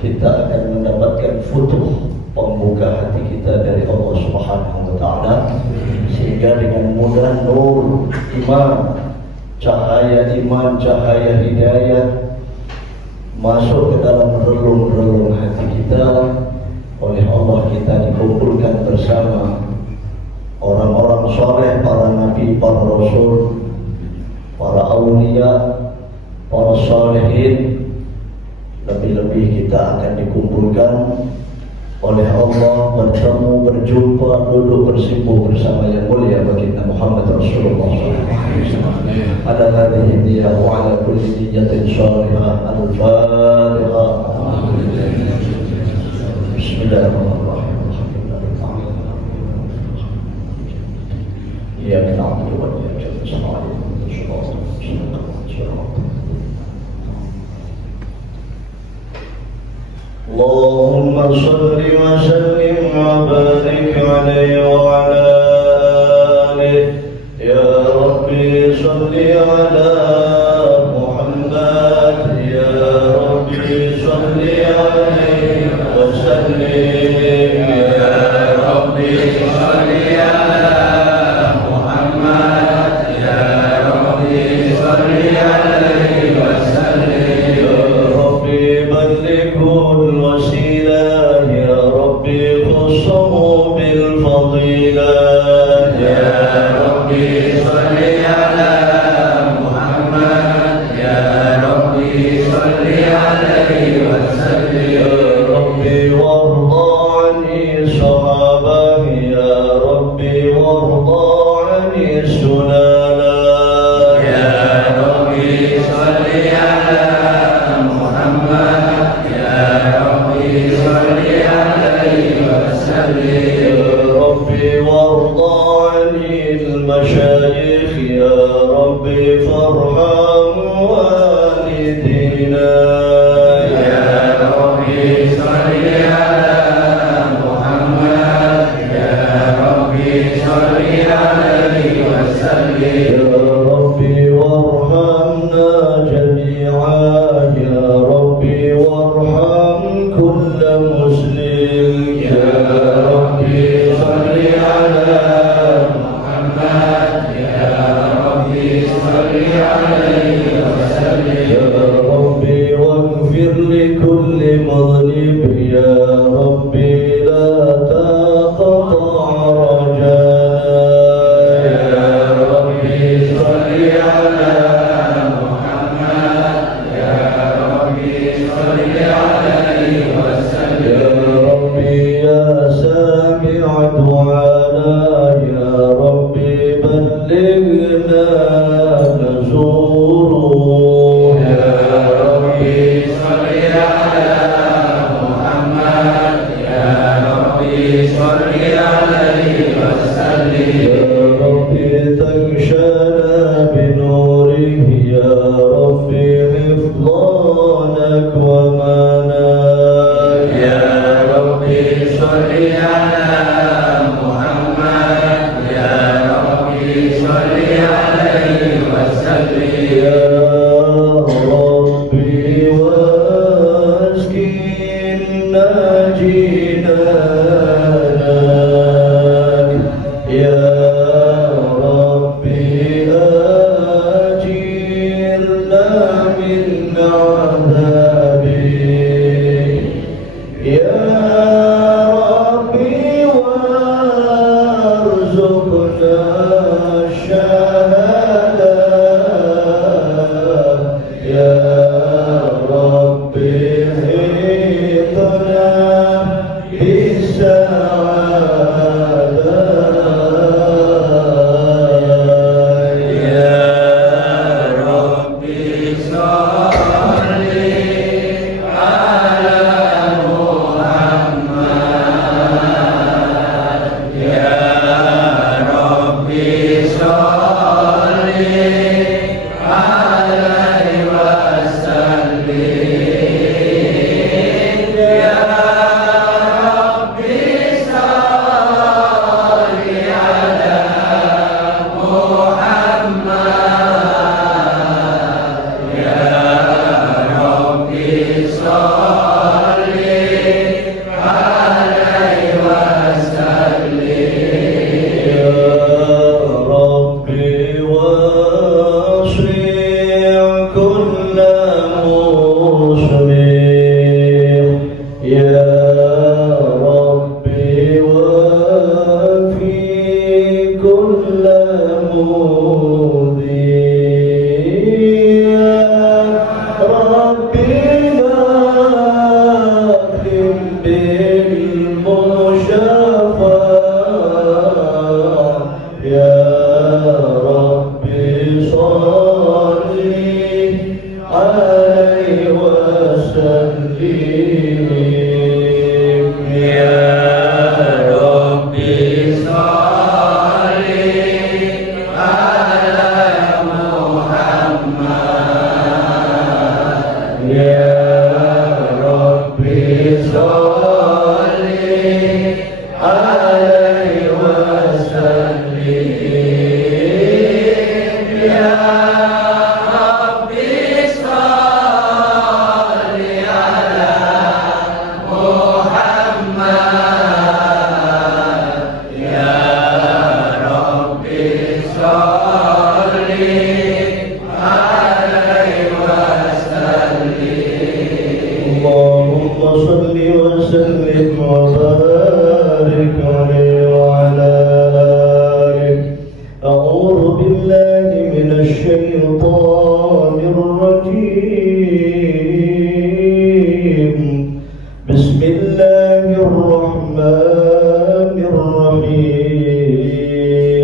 kita akan mendapatkan futuh pembuka hati kita dari Allah Subhanahu wa Ta'ala, sehingga dengan mudah nur iman, cahaya iman, cahaya hidayah masuk ke dalam relung-relung hati kita. Oleh Allah kita dikumpulkan bersama orang-orang soleh, para nabi, para rasul, para aulia, para salihin. Lebih-lebih kita akan dikumpulkan oleh Allah, bertemu, berjumpa, duduk bersimpuh bersama yang mulia baginda Muhammad Rasulullah SAW. Ala hadhihi niyyah wa ala kulli niyyatin shalihah. Al-Fatihah. Bismillahirrahmanirrahim. Iyyaka na'budu wa iyyaka nasta'in. Allahumma salli wa sallim wa barik alaihi wa ala alihi. Ya Rabbi salli ala Muhammad. Ya Rabbi salli alaihi wa sallim. Ya Rabbi salli ala Muhammad. Ya Rabbi salli alaihi wa sallim. Ya Rabbi ballighul wasilah. Ya Rabbi khussahu bil fadilah. Ya Rabbi salli ala Muhammad. Ya Rabbi salli alaihi wa sallim. Ya Rabbi warda ani sahabah. Ya Rabbi warda ani sulala. Ya Rabbi salli ala Muhammad. Ya Rabbi salli alaihi wa sallim. Ya Rabbi warda anil masyayikh. Ya Rabbi farham walidina. Ya Rabbi salli ala Muhammad. Ya Rabbi salli alaihi wa sallim. Ya Rabbi warhamna jami'an. Ya Rabbi warham kulla muslim. Ya Rabbi salli ala Muhammad. Ya Rabbi salli alaihi wa sallim. Ya Rabbi waghfir li kulli madhnib. Ya Rabbi la taqta' rajana. Ya Rabbi salli ala Muhammad. Ya Rabbi salli alaihi wa sallim. Ya Rabbi ya sami'a du'ana. Ya Rabbi ballighna nazuru. Ya Rabbi salli ala Muhammad. Ya Rabbi salli alaihi wa sallim. Ya Rabbi tanshana binurihi. Ya Rabbi hifdhanak wa manak. Ya Rabbi salli ala Muhammad. Ya Rabbi salli alaihi wa sallim. Ya Rabbi waskinna jinanak. Ya Rabbi ajirna min adhabik. Ya Rabbi warzuqna syahadah. Ya Rabbi hidna bisa'adah. Ya Rabbi salli ala Muhammad. Ya Rabbi salli alaihi wa sallim. Ya Rabbi salli عليه وسلم يا ربي صل على محمد يا ربي صل عليه وسلم اللهم صل وسلم وبارك عليه وعلى آله أعوذ بالله من الشيطان الرجيم بسم الله الرحمن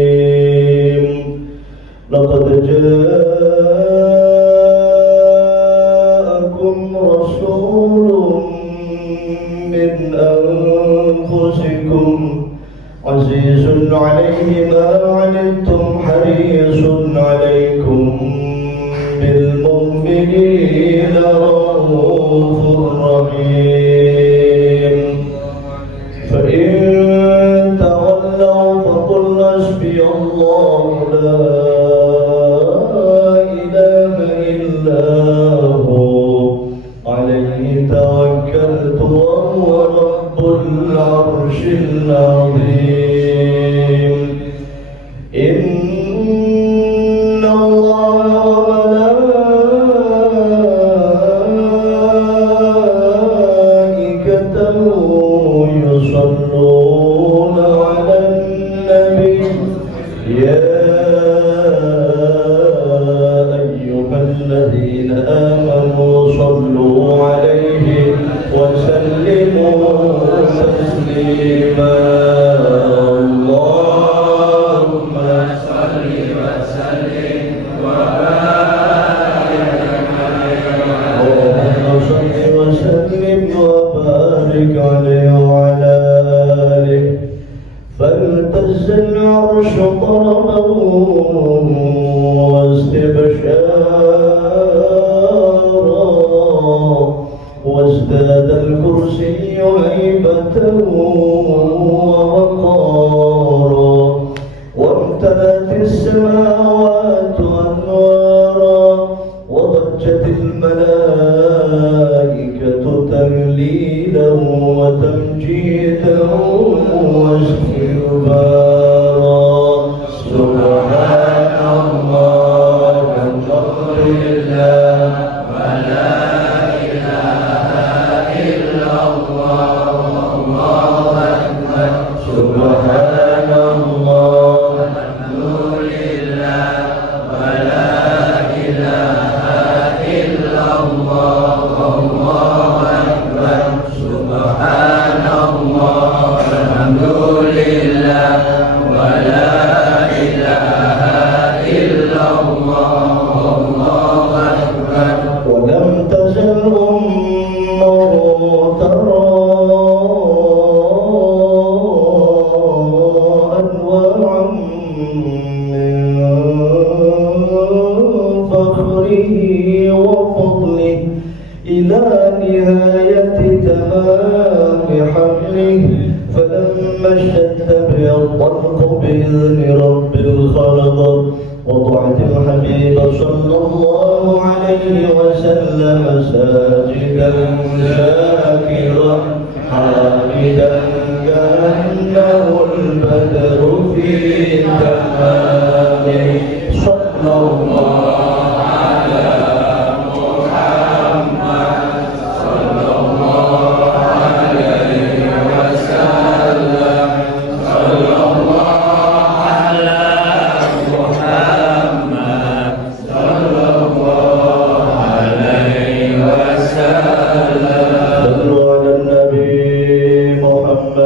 الرحيم لقد جاءكم رسول من أنفسكم عزيز عليه ما عنتم حريص عليكم بالمؤمنين رؤوف رحيم فإن تولوا فقل حسبي الله لا إله إلا هو عليه توكلت وهو رب العرش العظيم إن الله وملائكته يصلون على النبي يا أيها الذين آمنوا صلوا عليه وسلموا تسليما اللهم صل وسلم وبارك عليه وعلى آله فالتز العرش طربا واستبشارا وازداد الكرسي هيبة ووقارا وامتلأت السماوات أنوارا وضجت الملائكة تهليلا وتمجيدا واستغفارا سبحان الله والحمد لله ولا إله إلا الله والله أكبر سبحان الله والحمد لله ولا إله إلا الله والله أكبر سبحان الله والحمد لله ولا إله إلا الله والله أكبر ولم تزل أمه ترى أنواعا من فخره وفضله إلى نهاية تمام حمله فلما اشتد بيضته بإذن رب الخلق وضعت الحبيب صلى الله عليه وسلم ساجدا شاكرا حامدا كأنه البدر في تمامه صلى الله على محمد صلى الله عليه وسلم صلى الله على محمد صلى الله عليه وسلم صلوا على النبي محمد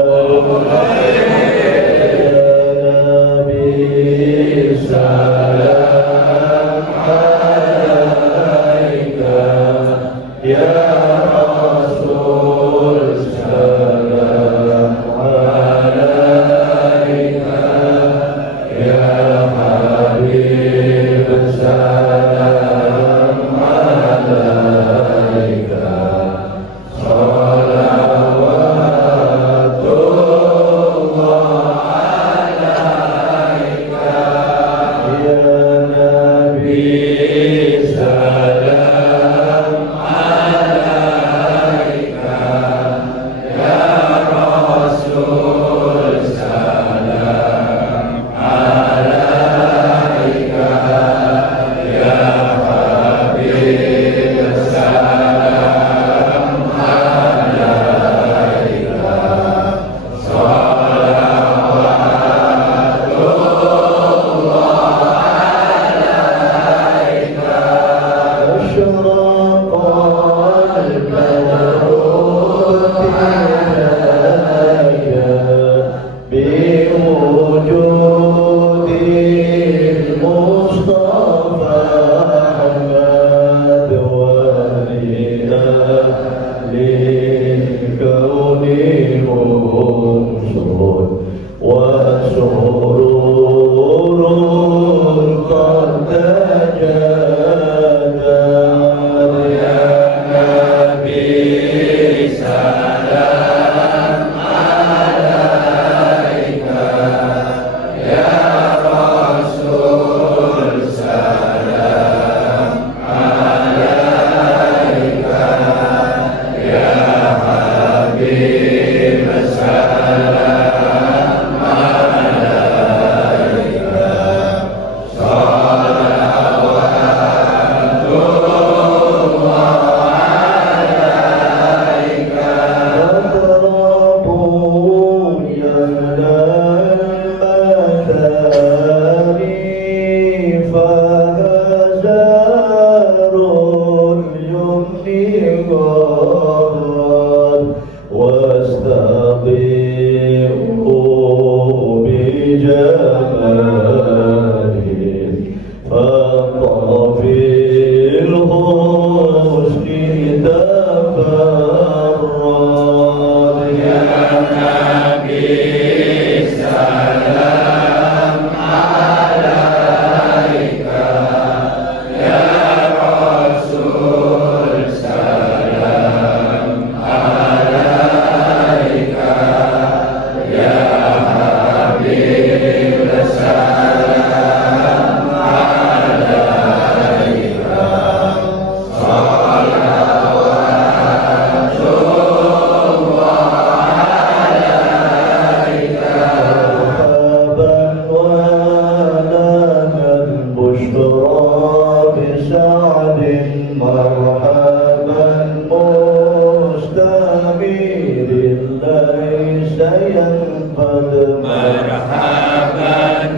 marhaban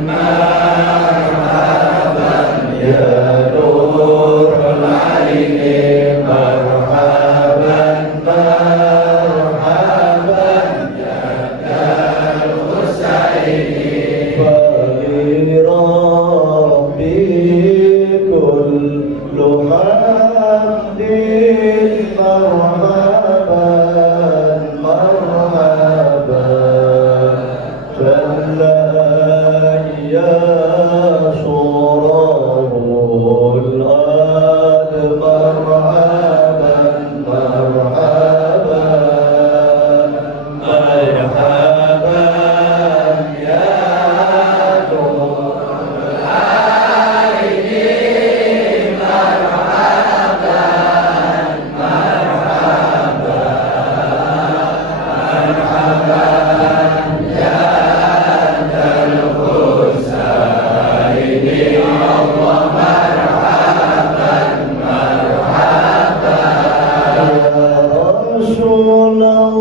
marhaban ya nur al-aini marhaban marhaban ya al-husaini fali rabbi kullu hamdin marhaban marhaban jalla ya surahul ad marhaban marhaban marhaban ya nur al-aini marhaban marhaban ya al-husaini Allah marhaban marhaban ya Rasulullah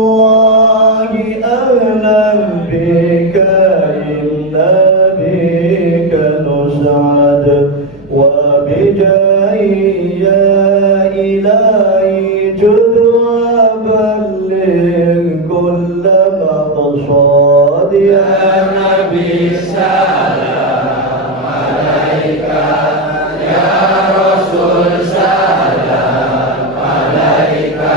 ahlan bika illa bika nus'ad wa bijai ya ilahi jud wa balligh kull maqsad ya nabi salam alaika ya rasul salam alaika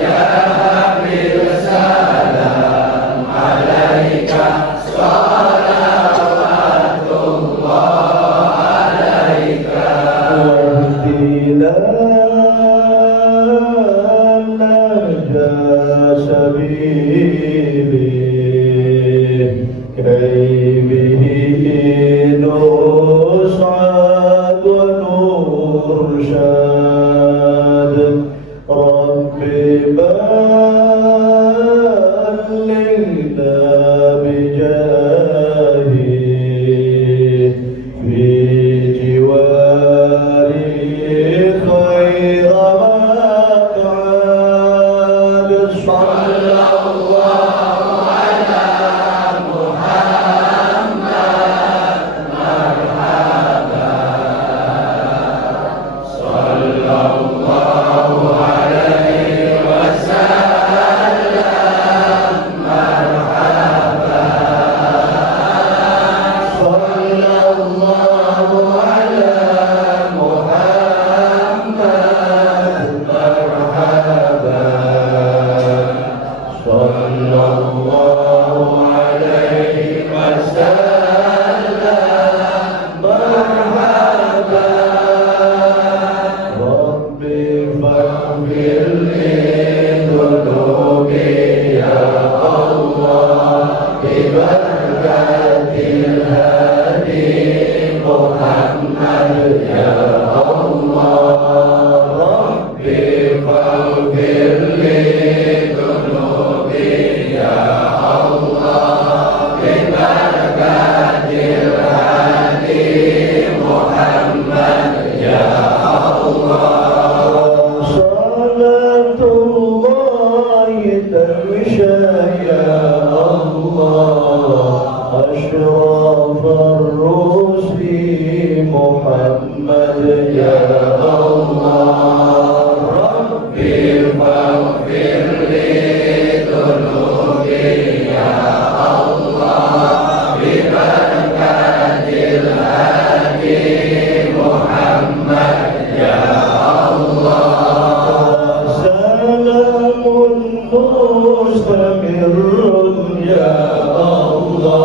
ya habib salam alaika salawatullah alaika wahdina najah sabili kay bihi nus'ad wa nurshad rabbi ballighna bijahi fi jiwari khayra maq'ad sallallahu ala Muhammad marhaban sallallahu alaihi wasallam marhaban sallallahu ala Muhammad marhaban sallallahu alaihi wasallam marhaban rabbi faghfir li dhunubi ya Allah bi barakatil hadi Muhammad ya Allah rabbi faghfir li dhunubi ya Allah bi barakatil hadi Muhammad ya Allah salatullahi tamsha ya Allah ashrafar rusli Muhammad ya Allah rabbi faghfir li dhunubi ya Allah bi barakatil hadi Muhammad ya Allah salamun mustamirun ya Allah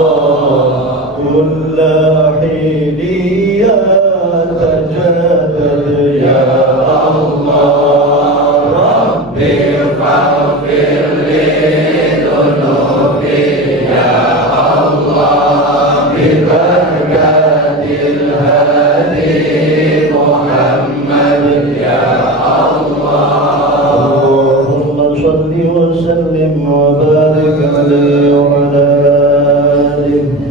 kulla hini ya tajaddad ya Allah rabbi faghfir li dhunubi ya Allah bi barakatil hadi Muhammad ya Allah Allahumma shalli wa sallim wa barik alaihi wa ala alihi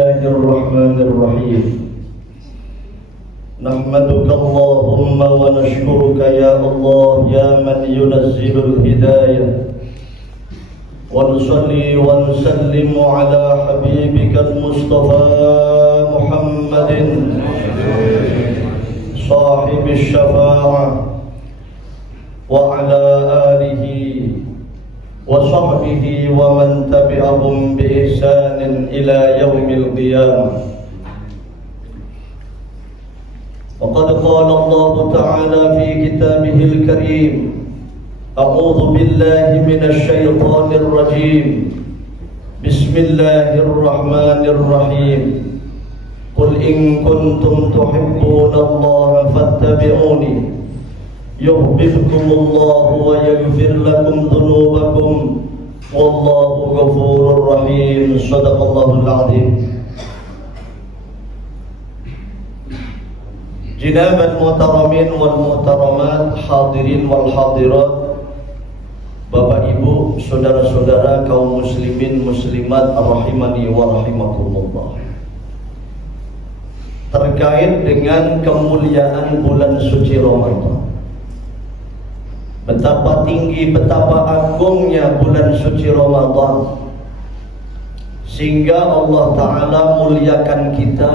Bismillahirrahmanirrahim. Nahmaduka Allahumma wa nashkuruka ya Allah ya man yunazzilul hidayah. Wa nusalli wa nusallimu ala habibika al-Mustafa Muhammadin sahibi syafa'ah wa ala alihi wa sahbihi wa man tabi'ahum bi ihsanin ila yaumil qiyamah. وقد قال الله تعالى في كتابه الكريم أعوذ بالله من الشيطان الرجيم بسم الله الرحمن الرحيم قل إن كنتم تحبون الله فاتبعوني يحببكم الله ويغفر لكم ذنوبكم والله غفور رحيم صدق الله العظيم. Jinabal muhtaramin wal muhtaramat, hadirin wal hadirat, Bapak Ibu, saudara-saudara kaum muslimin muslimat rahimani wa rahimakumullah. Terkait dengan kemuliaan bulan suci Ramadan, betapa tinggi, betapa agungnya bulan suci Ramadan, sehingga Allah Ta'ala muliakan kita.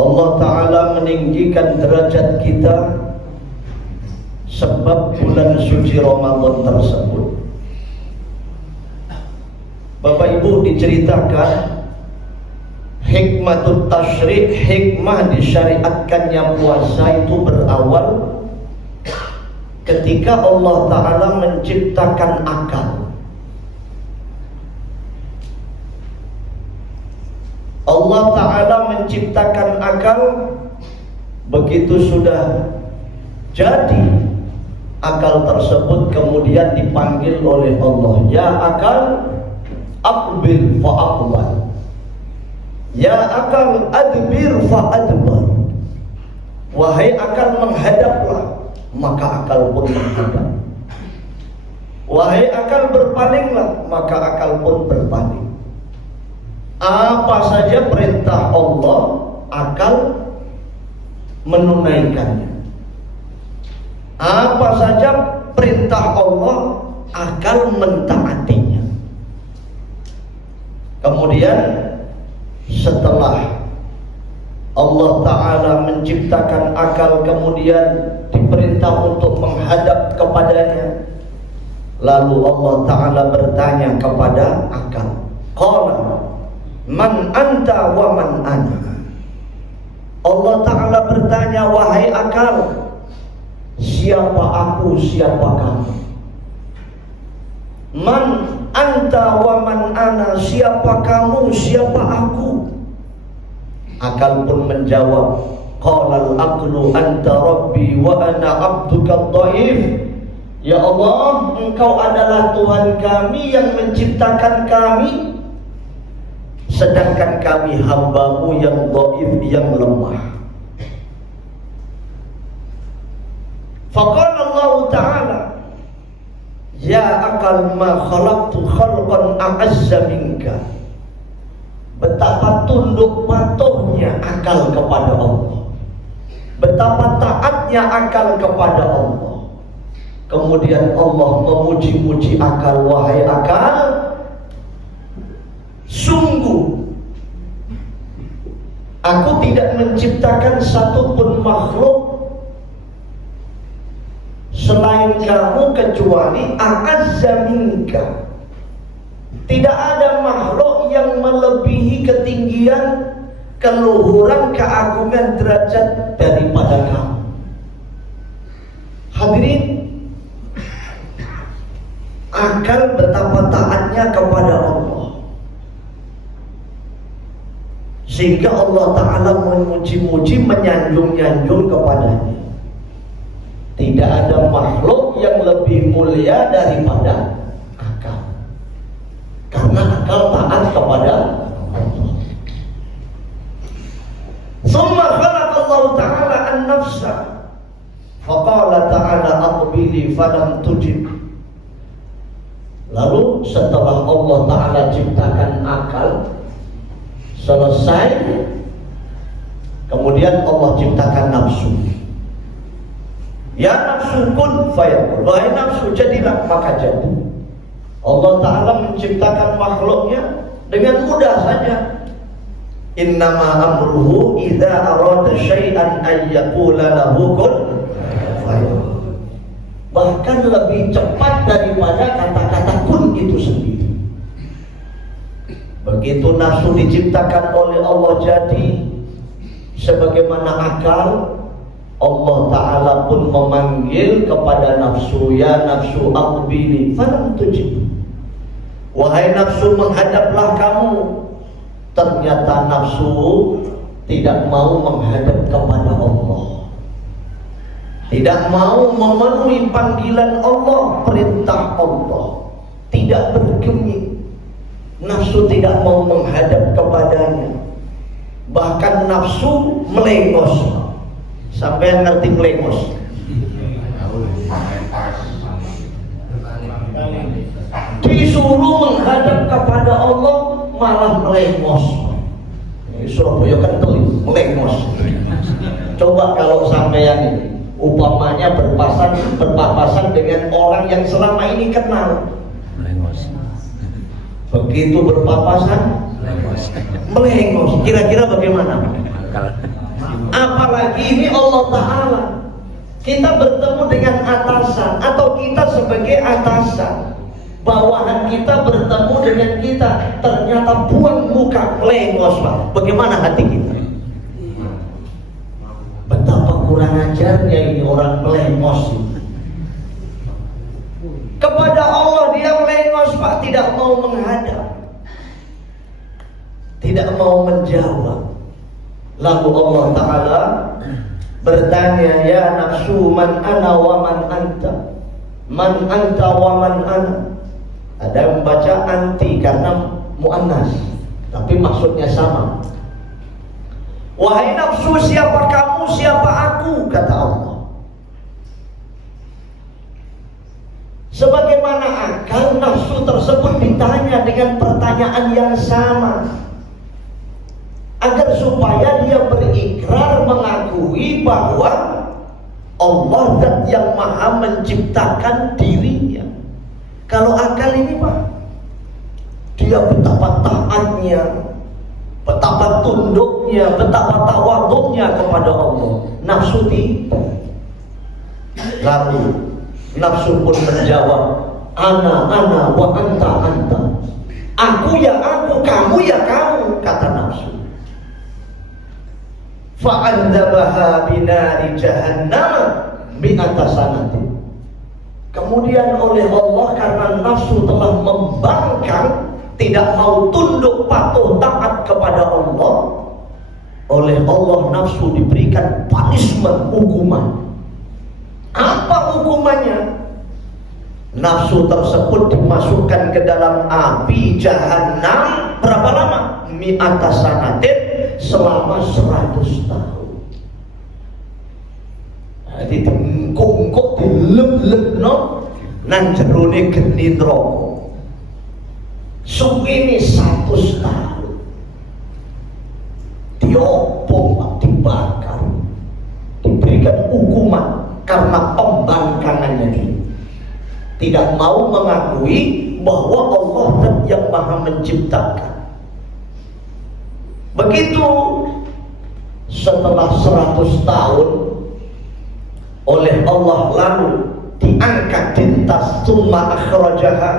Allah Ta'ala meninggikan derajat kita sebab bulan suci Ramadan tersebut. Bapak Ibu, diceritakan hikmatut tasyri', hikmah disyariatkannya puasa itu berawal ketika Allah Ta'ala menciptakan akal. Allah Ta'ala menciptakan akal. Begitu sudah jadi akal tersebut, kemudian dipanggil oleh Allah, ya akal aqbil fa aqbal, ya akal adbir fa adbar. Wahai akal, menghadaplah, maka akal pun menghadap. Wahai akal, berpalinglah, maka akal pun berpaling. Apa saja perintah Allah, akal menunaikannya. Apa saja perintah Allah, akal mentaatinya. Kemudian setelah Allah Ta'ala menciptakan akal, kemudian diperintah untuk menghadap kepadanya, lalu Allah Ta'ala bertanya kepada akal, qala man anta wa man ana. Allah Ta'ala bertanya, wahai akal, siapa aku, siapa kamu? Man anta wa man ana, siapa kamu, siapa aku? Akal pun menjawab, qalal aqlu anta rabbi wa ana abduka dhaif. Ya Allah, engkau adalah Tuhan kami yang menciptakan kami, sedangkan kami hambamu yang dhaif, yang lemah. Faqala Allah Ta'ala, ya akal ma khalaqtu khalqan a'azza minka. Betapa tunduk patuhnya akal kepada Allah, betapa taatnya akal kepada Allah. Kemudian Allah memuji-muji akal, wahai akal, sungguh aku tidak menciptakan satupun makhluk selain kamu kecuali a'azza minka. Tidak ada makhluk yang melebihi ketinggian, keluhuran, keagungan derajat daripada kamu. Hadirin, akal betapa taatnya kepada Allah, sehingga Allah Ta'ala memuji-muji, menyanjung-nyanjung kepadanya. Tidak ada makhluk yang lebih mulia daripada akal, karena akal taat kepada Allah. Summa khalaqallahu ta'ala an-nafsa faqala ta'ala aqbili falam tujib. Lalu setelah Allah Ta'ala ciptakan akal, selesai, kemudian Allah ciptakan nafsu. Ya nafsu kun fayakun, wahai nafsu jadilah maka jadi. Allah Ta'ala menciptakan makhluknya dengan mudah saja. Innama amruhu idza arada syai'an ay yaqula lahu kun fayakun. Bahkan lebih cepat daripada kata-kata kun itu sendiri. Begitu nafsu diciptakan oleh Allah jadi sebagaimana akal, Allah Ta'ala pun memanggil kepada nafsu, ya nafsu aqbili falam tujib. Wahai nafsu, menghadaplah kamu. Ternyata nafsu tidak mau menghadap kepada Allah, tidak mau memenuhi panggilan Allah, perintah Allah, tidak bergeming. Nafsu tidak mau menghadap kepadanya. Bahkan nafsu melengos. Sampai ngerti melengos? Disuruh menghadap kepada Allah malah melengos. Surabaya kental, melengos. Coba kalau sampean ini umpamanya berpapasan dengan orang yang selama ini kenal, begitu berpapasan melengos. Kira-kira bagaimana? Apalagi ini Allah Ta'ala. Kita bertemu dengan atasan, atau kita sebagai atasan, bawahan kita bertemu dengan kita, ternyata buang muka melengos, Pak. Bagaimana hati kita? Betapa kurang ajarnya ini orang melengos. Kepada Allah dia melengos, Pak, tidak mau menghadap, tidak mau menjawab. Lalu Allah Ta'ala bertanya, ya nafsu man ana wa man anta, man anta wa man ana. Ada yang membaca anti karena muannas, tapi maksudnya sama. Wahai nafsu, siapa kamu, siapa aku, kata Allah. Sebagaimana akal, nafsu tersebut ditanya dengan pertanyaan yang sama, agar supaya dia berikrar mengakui bahwa Allah zat yang maha menciptakan dirinya. Kalau akal ini, Pak, dia betapa taatnya, betapa tunduknya, betapa tawaduknya kepada Allah. Nafsu tidak. Lalu nafsu pun menjawab, ana wa anta. Aku ya aku, kamu ya kamu, kata nafsu. Fa'adzabaha binari jahannam mi'ata sanatin. Kemudian oleh Allah, karena nafsu telah membangkang, tidak mau tunduk patuh taat kepada Allah, oleh Allah nafsu diberikan punishment, hukuman. Apa hukumannya? Nafsu tersebut dimasukkan ke dalam api jahannam. Berapa lama? Mi'ata sanatin, selama 100 tahun. Jadi dikungkuk, dileb-lebno nang jerone geni neraka. Suwene 100 tahun. Diopong, dibakar, diberikan hukuman karena pembangkangannya dia. Tidak mau mengakui bahwa Allah yang maha menciptakan. Begitu setelah 100 tahun oleh Allah lalu diangkat dintas, summa akhrajaha.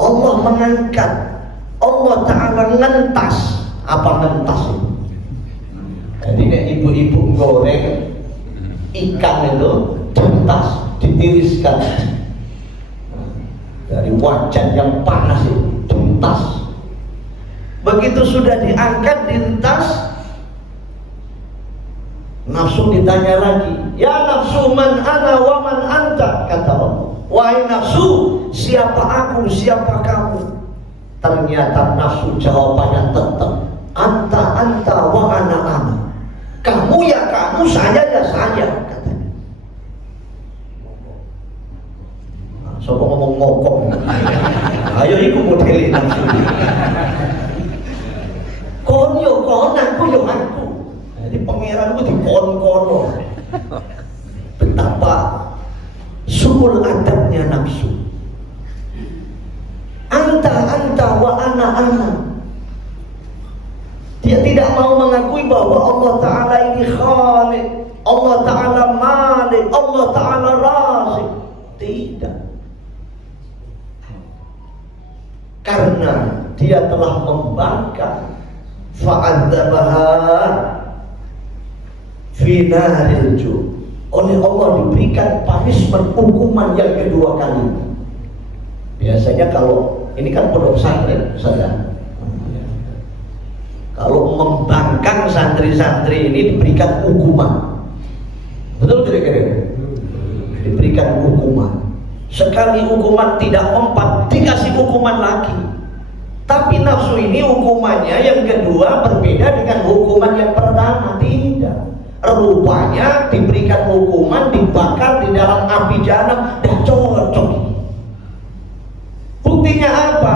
Allah mengangkat, Allah Ta'ala ngentas. Apa ngentas itu? Jadi ibu-ibu goreng ikan itu dintas, ditiriskan dari wajan yang panas itu, dintas. Begitu sudah diangkat dintas, nafsu ditanya lagi, ya nafsu man ana wa man anta, kata Allah. Wahai nafsu, siapa aku, siapa kamu? Ternyata nafsu jawabannya tetap, anta wa ana. Kamu ya kamu, saya ya saya, katanya. Sopo ngomong ngokong. Ayo iku modele nafsu. Kon yo kon, aku yo aku. Jadi pangeranku dikon-kono. Betapa sumul adabnya nafsu. Anta wa ana. Dia tidak mau mengakui bahwa Allah Ta'ala ini Khalik, Allah Ta'ala Malik, Allah Ta'ala Razik. Tidak. Karena dia telah membangkang fa'adzabaha fi naril ju'. Oleh Allah diberikan punishment, hukuman yang kedua kali. Biasanya kalau ini kan pondok pesantren, saudara. Kalau membangkang santri-santri ini diberikan hukuman. Betul kira-kira? Diberikan hukuman. Sekali hukuman tidak mempan, dikasih hukuman lagi. Tapi nafsu ini hukumannya yang kedua berbeda dengan hukuman yang pertama. Tidak. Rupanya diberikan hukuman, dibakar di dalam api jahanam dan cocok. Buktinya apa?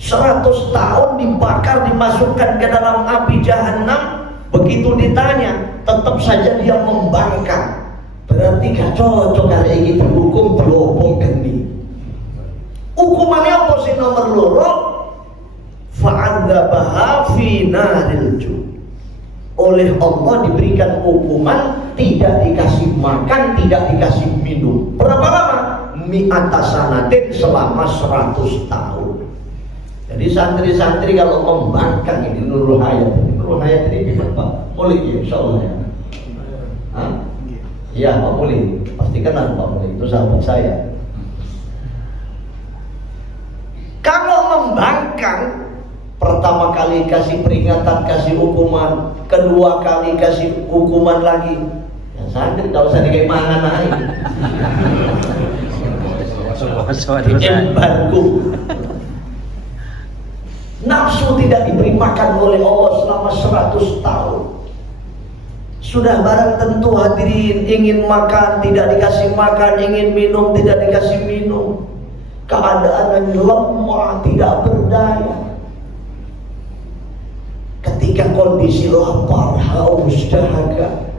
100 tahun dibakar, dimasukkan ke dalam api jahanam. Begitu ditanya, tetap saja dia membangkang. Berarti gak cocok hari ini dihukum berobong geni. Hukumannya apa sih nomor loro? Fa'adzabaha fi naril ju'. Oleh Allah diberikan hukuman, tidak dikasih makan, tidak dikasih minum. Berapa lama? Mi'ata sanatin, selama 100 tahun. Jadi santri-santri kalau membangkang ini Nurul Hayat ini gimana Pak? Mulai ya insyaallah ya. Hah? Iya Pak Muli, pasti kenal Pak Muli, itu sahabat saya. Kalau membangkang, pertama kali kasih peringatan, kasih hukuman, kedua kali kasih hukuman lagi. Ya santri tidak usah dikayak mangan aja. Embargo. Nafsu tidak diberi makan oleh Allah selama 100 tahun. Sudah barang tentu hadirin, ingin makan tidak dikasih makan, ingin minum tidak dikasih minum. Keadaan yang lemah, tidak berdaya. Ketika kondisi lapar, haus, dahaga,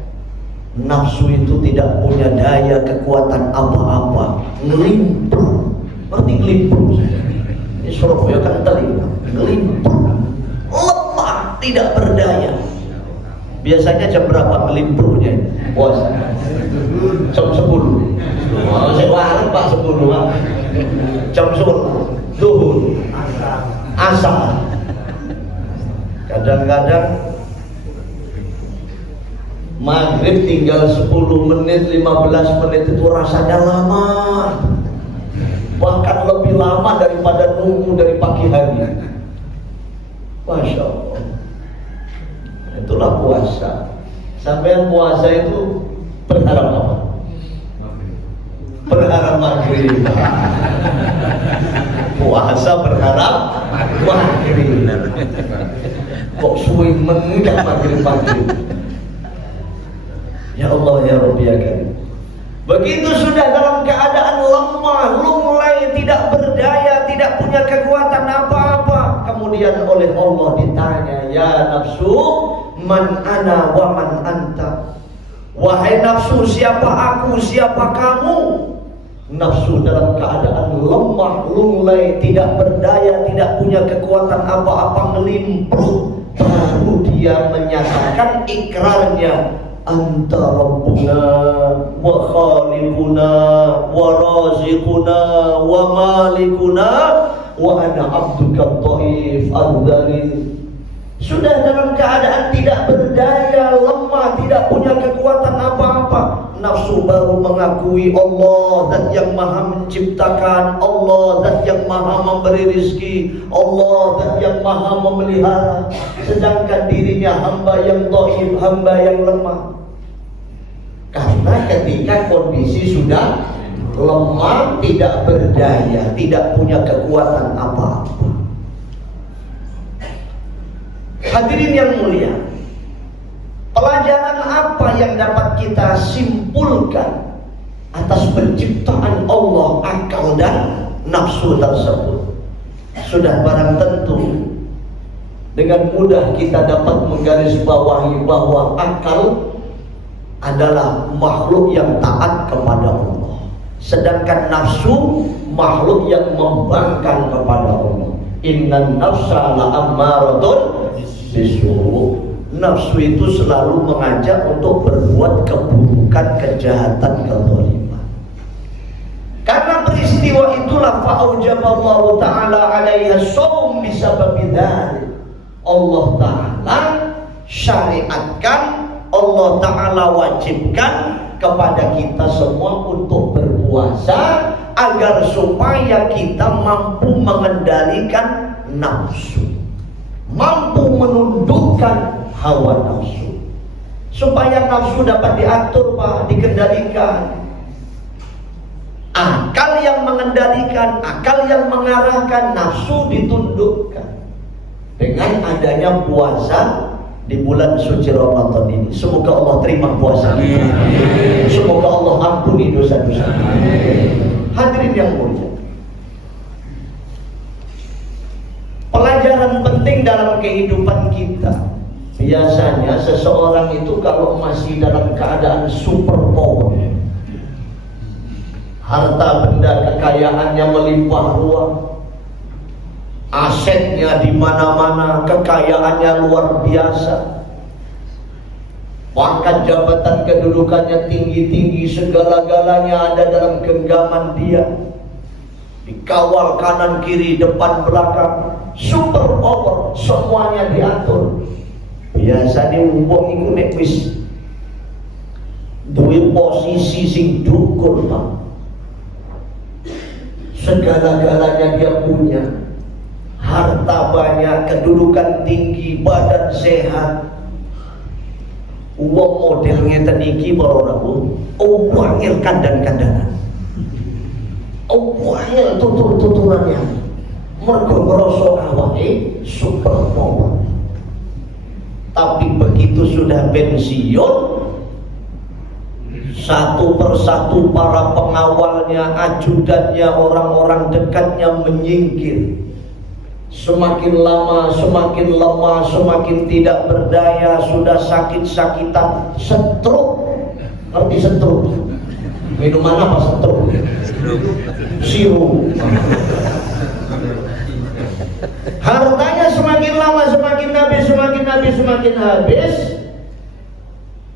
nafsu itu tidak punya daya kekuatan apa-apa, ngelimpur. Berarti ngelimpur. Ini Surabaya kan telinga, ngelimpur, lemah, tidak berdaya. Biasanya jam berapa ngelimpurnya? Puasa jam 10. Saya warung Pak 10 Pak. Jam 10 zuhur, asar. Kadang-kadang maghrib tinggal 10 menit, 15 menit itu rasanya lama. Bahkan lebih lama daripada nunggu dari pagi hari. Masya Allah. Itulah puasa. Sampai puasa itu berharap apa? Berharap maghrib. Puasa berharap maghrib. Kok suwi menggak maghrib. Ya Allah ya Rabbi ya Karim. Begitu sudah dalam keadaan lemah, lunglai, tidak berdaya, tidak punya kekuatan apa-apa. Kemudian oleh Allah ditanya, ya nafsu, man ana wa man anta. Wahai nafsu, siapa aku, siapa kamu? Nafsu dalam keadaan lemah, lunglai, tidak berdaya, tidak punya kekuatan apa-apa, ngelimprut. Baru dia menyatakan ikrarnya, anta rabbuna wa khaliquna wa raziquna wa malikuna wa ana abduka dhaif adzalil. Sudah dalam keadaan tidak berdaya, lemah, tidak punya kekuatan apa-apa, nafsu baru mengakui Allah zat yang maha menciptakan, Allah zat yang maha memberi rizki, Allah zat yang maha memelihara, sedangkan dirinya hamba yang dhaif, hamba yang lemah. Karena ketika kondisi sudah lemah, tidak berdaya, tidak punya kekuatan apa-apa. Hadirin yang mulia, pelajaran apa yang dapat kita simpulkan atas penciptaan Allah akal dan nafsu tersebut. Sudah barang tentu dengan mudah kita dapat menggarisbawahi bahwa akal adalah makhluk yang taat kepada Allah, sedangkan nafsu makhluk yang membangkang kepada Allah. Innan nafsa la'ammaratun bisu'. Nafsu itu selalu mengajak untuk berbuat keburukan, kejahatan, kezaliman. Karena peristiwa itulah fa'aujaballahu ta'ala 'alaiha shaum bisababi dzalik. Allah Ta'ala syariatkan, Allah Ta'ala wajibkan kepada kita semua untuk berpuasa agar supaya kita mampu mengendalikan nafsu, mampu menundukkan hawa nafsu, supaya nafsu dapat diatur, Pak, dikendalikan. Akal yang mengendalikan, akal yang mengarahkan, nafsu ditundukkan dengan adanya puasa di bulan suci Ramadan ini. Semoga Allah terima puasa kita. Semoga Allah ampuni dosa-dosa kita. Hadirin yang mulia, pelajaran penting dalam kehidupan kita. Biasanya seseorang itu kalau masih dalam keadaan super power, harta benda kekayaannya melimpah ruah, asetnya di mana-mana, kekayaannya luar biasa, pangkat jabatan kedudukannya tinggi-tinggi, segala-galanya ada dalam genggaman dia, dikawal kanan kiri depan belakang, super power, semuanya diatur. Biasanya wong iku nek wis duwe posisi sing dhuwur, Pak, segala-galanya dia punya, harta banyak, kedudukan tinggi, badan sehat. Wong model ngeten iki para rabu, wangil kandang-kandangan, wangil tutur-tuturannya, mergo ngrasa awake super power. Tapi begitu sudah pensiun, satu persatu para pengawalnya, ajudannya, orang-orang dekatnya menyingkir. Semakin lama semakin lemah, semakin tidak berdaya, sudah sakit-sakitan, stroke. Ngerti stroke? Minuman apa stroke? Sirup. Hartanya semakin lama semakin habis, semakin habis, semakin habis.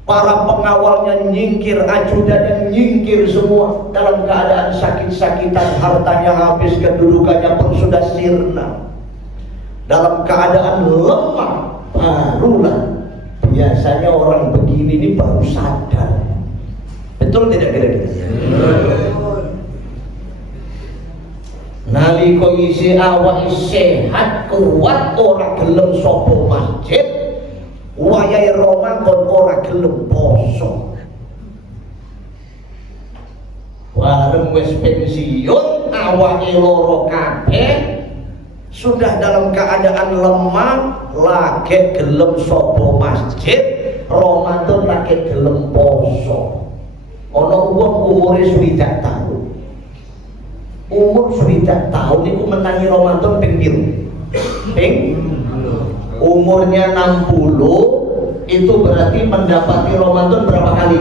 Para pengawalnya nyingkir, ajudannya nyingkir semua dalam keadaan sakit-sakitan, hartanya habis, kedudukannya pun sudah sirna. Dalam keadaan lemah, barulah biasanya orang begini ini baru sadar. Betul tidak kira-kira? Nalika isi awak sehat kuat, ora gelem sapa masjid, wayahe Ramadan ora gelem poso. Bareng wis pensiun, awake loro kabeh, sudah dalam keadaan lemah, lagi gelem sapa masjid, Ramadan lagi gelem poso. Ana wong umure 60 tahun. Umur 60 tahun niku menangi Ramadan ping piro? Ping umurnya 60, itu berarti mendapati Ramadan berapa kali?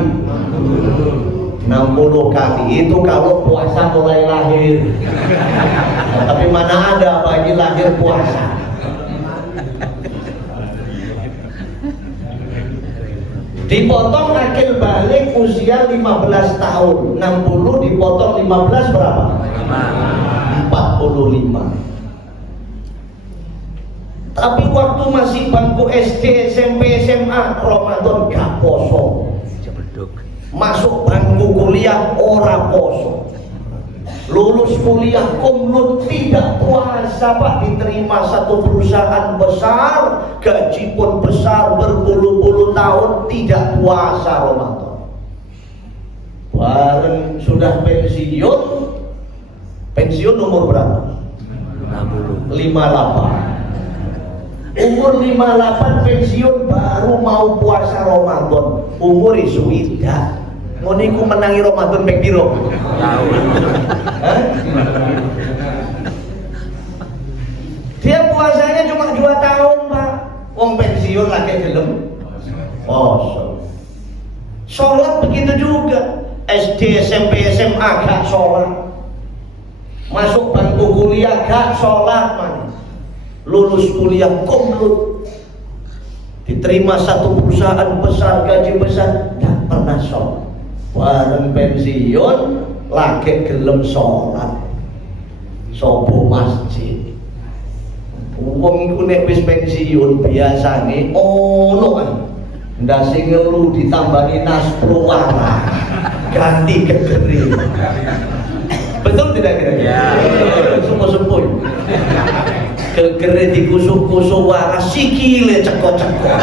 60 kali. Itu kalau puasa mulai lahir. Tapi mana ada bayi lahir puasa? Dipotong akil balik usia 15 tahun. 60 dipotong 15 berapa? 45. Tapi waktu masih bangku SD, SMP, SMA, Ramadan gak poso. Masuk bangku kuliah ora poso. Lulus kuliah kumlut tidak puasa, Pak. Diterima satu perusahaan besar, gaji pun besar, berpuluh-puluh tahun tidak puasa Ramadan. Bareng sudah pensiun. Pensiun umur berapa? 58. Umur 58 pensiun, baru mau puasa Ramadan. Umur sudah Ngono iku menangi Ramadan ping piro? Hah? Dia puasanya cuma 2 tahun, Pak. Wong pensiun lagi gelem. Sholat begitu juga. SD, SMP, SMA gak sholat. Masuk bangku kuliah gak sholat, man. Lulus kuliah komplot. Diterima satu perusahaan besar, gaji besar, gak pernah sholat. Bareng pensiun lagi gelem sholat. Sopo masjid. Wong iku nek wis pensiun biasane ono kan. Ndase ngelu ditambahi naspro warna. Ganti kegeri. Betul tidak kira-kira? Ya. Sempo-sempo. Kegeri dikusuk-kusuk warna sikile cekok-cekok.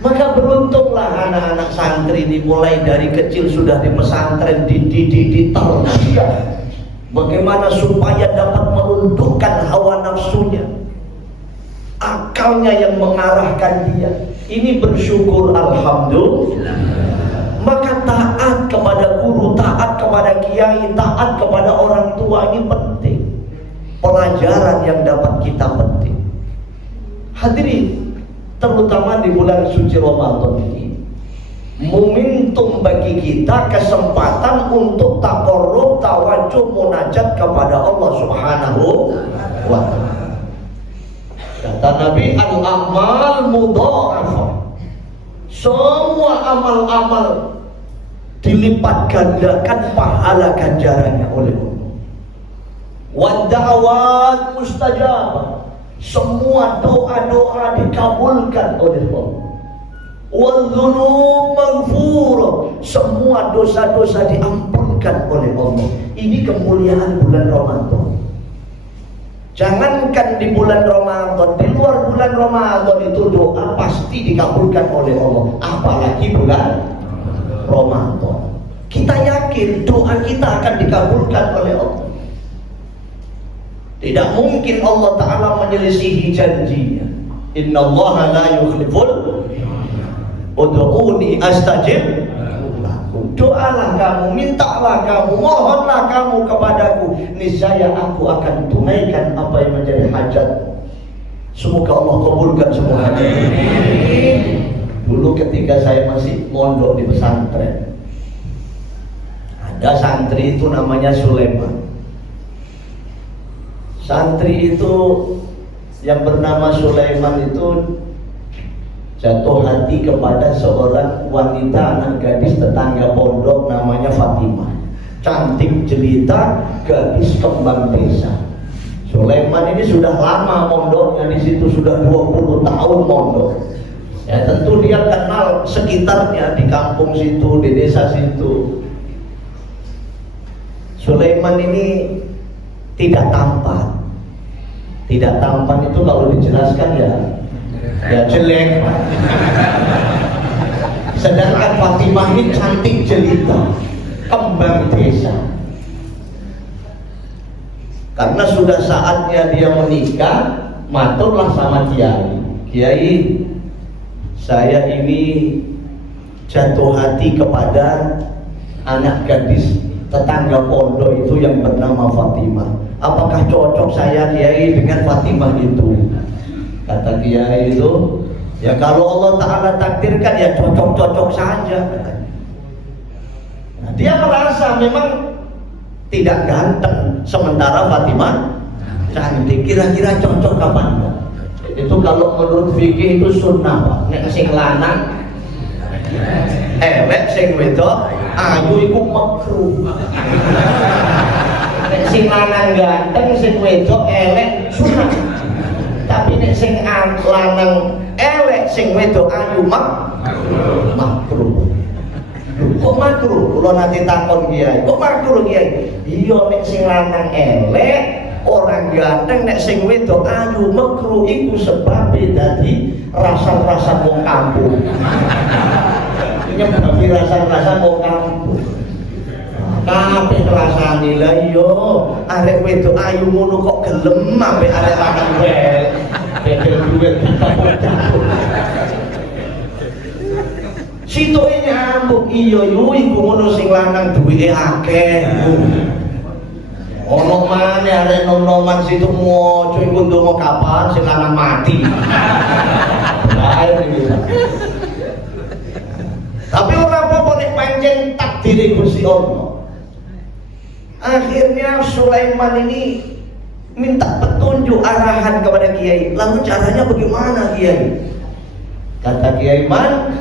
Maka beruntunglah anak-anak santri ini mulai dari kecil sudah di pesantren dididik tarbiyah. Bagaimana supaya dapat merundukkan hawa nafsunya, akalnya yang mengarahkan dia. Ini bersyukur, alhamdulillah. Maka taat kepada guru, taat kepada kiai, taat kepada orang tua ini penting. Pelajaran yang dapat kita petik. Hadirin, terutama di bulan suci Ramadan ini, momentum bagi kita kesempatan untuk taqarrub, tawajuh, munajat kepada Allah Subhanahu wa ta'ala. Kata Nabi, al-amal mudha'afah. Semua amal-amal dilipat gandakan pahala ganjarannya oleh Allah. Wa da'awat mustajabah. Semua doa-doa dikabulkan oleh Allah. Wal-dzunub maghfurah. Semua dosa-dosa diampunkan oleh Allah. Ini kemuliaan bulan Ramadan. Jangankan di bulan Ramadan, di luar bulan Ramadan itu doa pasti dikabulkan oleh Allah. Apalagi bulan Ramadan. Kita yakin doa kita akan dikabulkan oleh Allah. Tidak mungkin Allah Ta'ala menyelisihi janjinya. Innallaha la yukhliful. Ud'uni astajib lakum. Doalah kamu, mintalah kamu, mohonlah kamu kepadaku, niscaya aku akan tunaikan apa yang menjadi hajat. Semoga Allah kabulkan semua hajat. Dulu ketika saya masih mondok di pesantren, ada santri itu namanya Sulaiman. Santri itu yang bernama Sulaiman itu jatuh hati kepada seorang wanita, anak gadis tetangga pondok namanya Fatimah. Cantik jelita, gadis kembang desa. Sulaiman ini sudah lama mondoknya di situ, sudah 20 tahun mondok. Ya tentu dia kenal sekitarnya di kampung situ, di desa situ. Sulaiman ini tidak tampan. Tidak tampan itu kalau dijelaskan ya jelek. Sedangkan Fatimah ini cantik jelita, kembang desa. Karena sudah saatnya dia menikah, maturlah sama kiai. Kiai, saya ini jatuh hati kepada anak gadis tetangga pondok itu yang bernama Fatimah. Apakah cocok saya kiai dengan Fatimah itu? Kata kiai itu, ya kalau Allah Ta'ala takdirkan ya cocok-cocok saja. Nah, dia merasa memang tidak ganteng, sementara Fatimah cantik. Kira-kira cocok apa enggak? Itu kalau menurut fikih itu sunnah, Pak. Nek sing lanang elek, sing wedok ayu iku makruh. Nek sing lanang ganteng, sing wedok elek sunnah. Tapi nek sing lanang elek, sing wedok ayu makruh. Kok makruh? Kula nanti takon kiai, kok makruh kiai? Iya, nek sing lanang elek, orang ganteng, nek sing wedok ayu makruh. Iku sebabe dadi rasa-rasa wong kampung. Nyebabi rasa-rasa wong kampung. Kabeh rasane lha iya, arek wedok ayu ngono kok gelem ambek arek lanang wel. Bedel duwe kita. Situke nyambung, iya yo iku ngono sing lanang duwike akeh. Ono maneh arek nom-noman situ moco iku ndonga kapan sing lanang mati. Tapi ora apa-apa nek pancen takdire Gusti Allah. Akhirnya Sulaiman ini minta petunjuk arahan kepada Kiai. Lalu caranya bagaimana Kiai? Kata Kiai Man,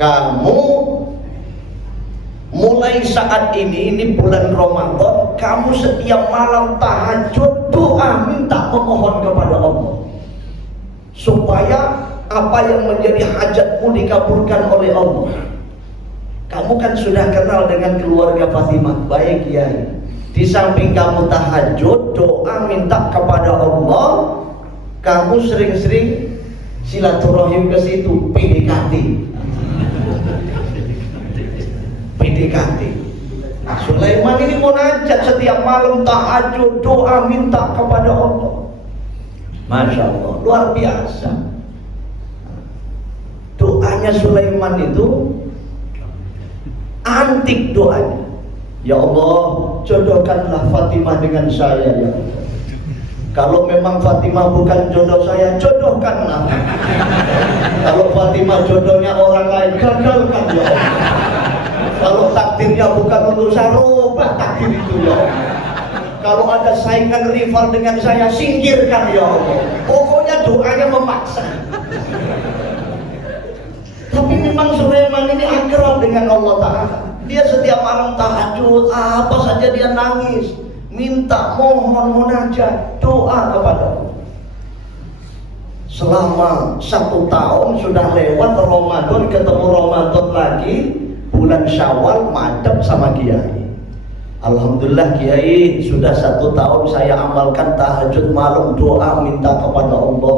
kamu mulai saat ini bulan Ramadan, kamu setiap malam tahajud doa minta memohon kepada Allah supaya apa yang menjadi hajatmu dikabulkan oleh Allah. Kamu kan sudah kenal dengan keluarga Fatimah. Baik Kiai, di samping kamu tahajud doa minta kepada Allah, kamu sering-sering silaturahim ke situ, PDKT. PDKT. Sulaiman ini munajat setiap malam tahajud doa minta kepada Allah. Masya Allah, luar biasa. Doanya Sulaiman itu antik doanya. Ya Allah, jodohkanlah Fatimah dengan saya ya. Kalau memang Fatimah bukan jodoh saya, jodohkanlah. Kalau Fatimah jodohnya orang lain, gagalkan ya Allah. Kalau takdirnya bukan untuk saya, rubah takdir itu ya Allah. Kalau ada saingan rival dengan saya, singkirkan ya Allah. Pokoknya doanya memaksa. Tapi memang Sulaiman ini akrab dengan Allah Ta'ala. Dia setiap malam tahajud, apa saja dia nangis, minta, mohon, munajat, doa kepada Allah. Selama 1 tahun sudah lewat Ramadan, ketemu Ramadan lagi, bulan Syawal madep sama Kiai. Alhamdulillah Kiai, sudah 1 tahun saya amalkan tahajud malam, doa minta kepada Allah.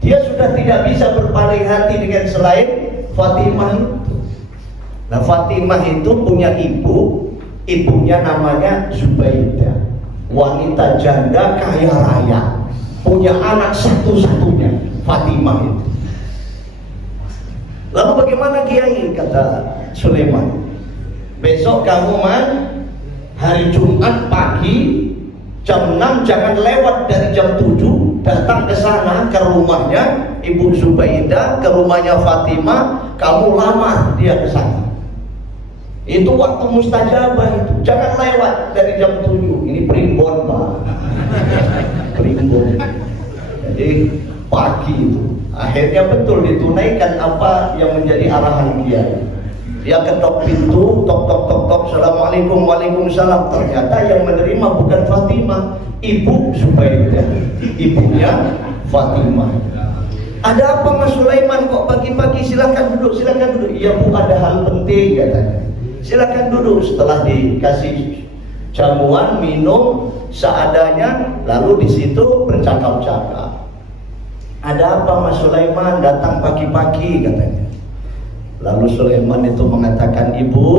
Dia sudah tidak bisa berpaling hati dengan selain Fatimah itu. Nah Fatimah itu punya ibu, ibunya namanya Zubaidah, wanita janda kaya raya, punya anak satu-satunya, Fatimah itu. Lalu bagaimana Kiai? Kata Sulaiman, besok kamu hari Jumat pagi jam 6 jangan lewat dari jam 7, datang ke sana ke rumahnya Ibu Zubaidah, ke rumahnya Fatimah, kamu lamar dia ke sana. Itu waktu mustajabah itu, jangan lewat dari jam 7. Ini primbon Pak, primbon. Jadi pagi itu, akhirnya betul ditunaikan apa yang menjadi arahan Kiai. Dia ketok pintu, tok tok tok tok, assalamualaikum, waalaikumsalam. Ternyata yang menerima bukan Fatimah, Ibu Zubaidah, ibunya Fatimah. Ada apa Mas Sulaiman kok pagi-pagi? Silakan duduk, silakan duduk. Iya Bu, ada hal penting katanya. Silakan duduk. Setelah dikasih jamuan, minum seadanya, lalu di situ bercakap-cakap. Ada apa Mas Sulaiman datang pagi-pagi katanya. Lalu Sulaiman itu mengatakan, Ibu,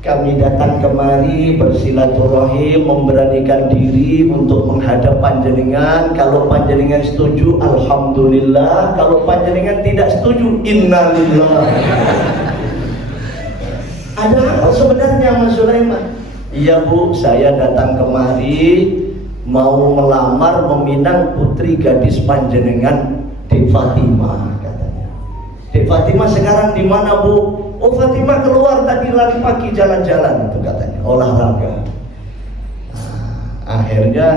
kami datang kemari bersilaturahim, memberanikan diri untuk menghadap panjenengan. Kalau panjenengan setuju, alhamdulillah. Kalau panjenengan tidak setuju, innalillah. Ada apa sebenarnya Mas Sulaiman? Iya Bu, saya datang kemari mau melamar meminang putri gadis panjenengan, Dek Fatimah katanya. Dek Fatimah sekarang di mana Bu? Oh Fatimah keluar tadi lari pagi jalan-jalan itu katanya, olahraga. Akhirnya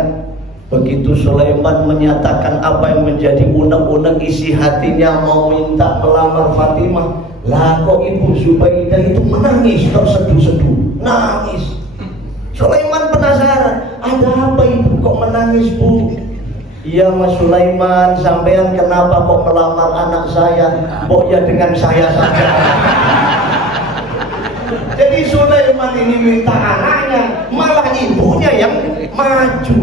begitu Sulaiman menyatakan apa yang menjadi unek-unek isi hatinya, mau minta melamar Fatimah, lah kok Ibu Zubaidah itu menangis, terseduh-seduh, nangis. Sulaiman penasaran, ada apa Ibu kok menangis Bu? Iya Mas Sulaiman, sampean kenapa kok melamar anak saya? Mbok ya dengan saya saja. Jadi Sulaiman ini minta anaknya, malah ibunya yang maju.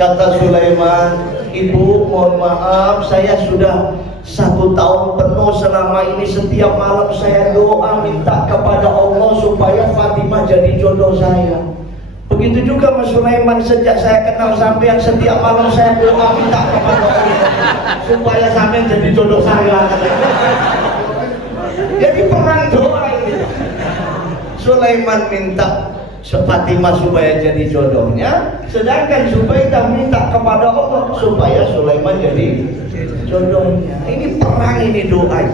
Kata Sulaiman, Ibu mohon maaf, saya sudah 1 tahun penuh selama ini setiap malam saya doa minta kepada Allah supaya Fatimah jadi jodoh saya. Begitu Begitu juga Mas Sulaiman, sejak saya kenal sampean setiap malam saya doa minta kepada Allah supaya sampean jadi jodoh saya. Jadi perang doa ini. Sulaiman minta Fatimah supaya jadi jodohnya, sedangkan Zubaidah minta kepada Allah supaya Sulaiman jadi jodohnya. Ini perang, ini doa.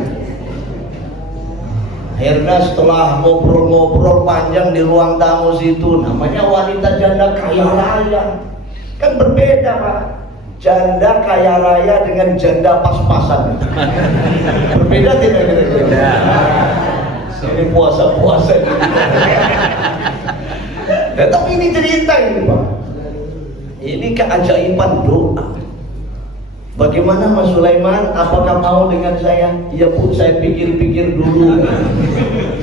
Akhirnya setelah ngobrol-ngobrol panjang di ruang tamu situ, namanya wanita janda kaya raya. Kan berbeda Pak, janda kaya raya dengan janda pas-pasan. Berbeda tidak kira-kira? Ini puasa-puasa gitu. Nah, tapi ini cerita ini Pak. Ini keajaiban doa. Bagaimana Mas Sulaiman? Apakah mau dengan saya? Ya Bu, saya pikir-pikir dulu.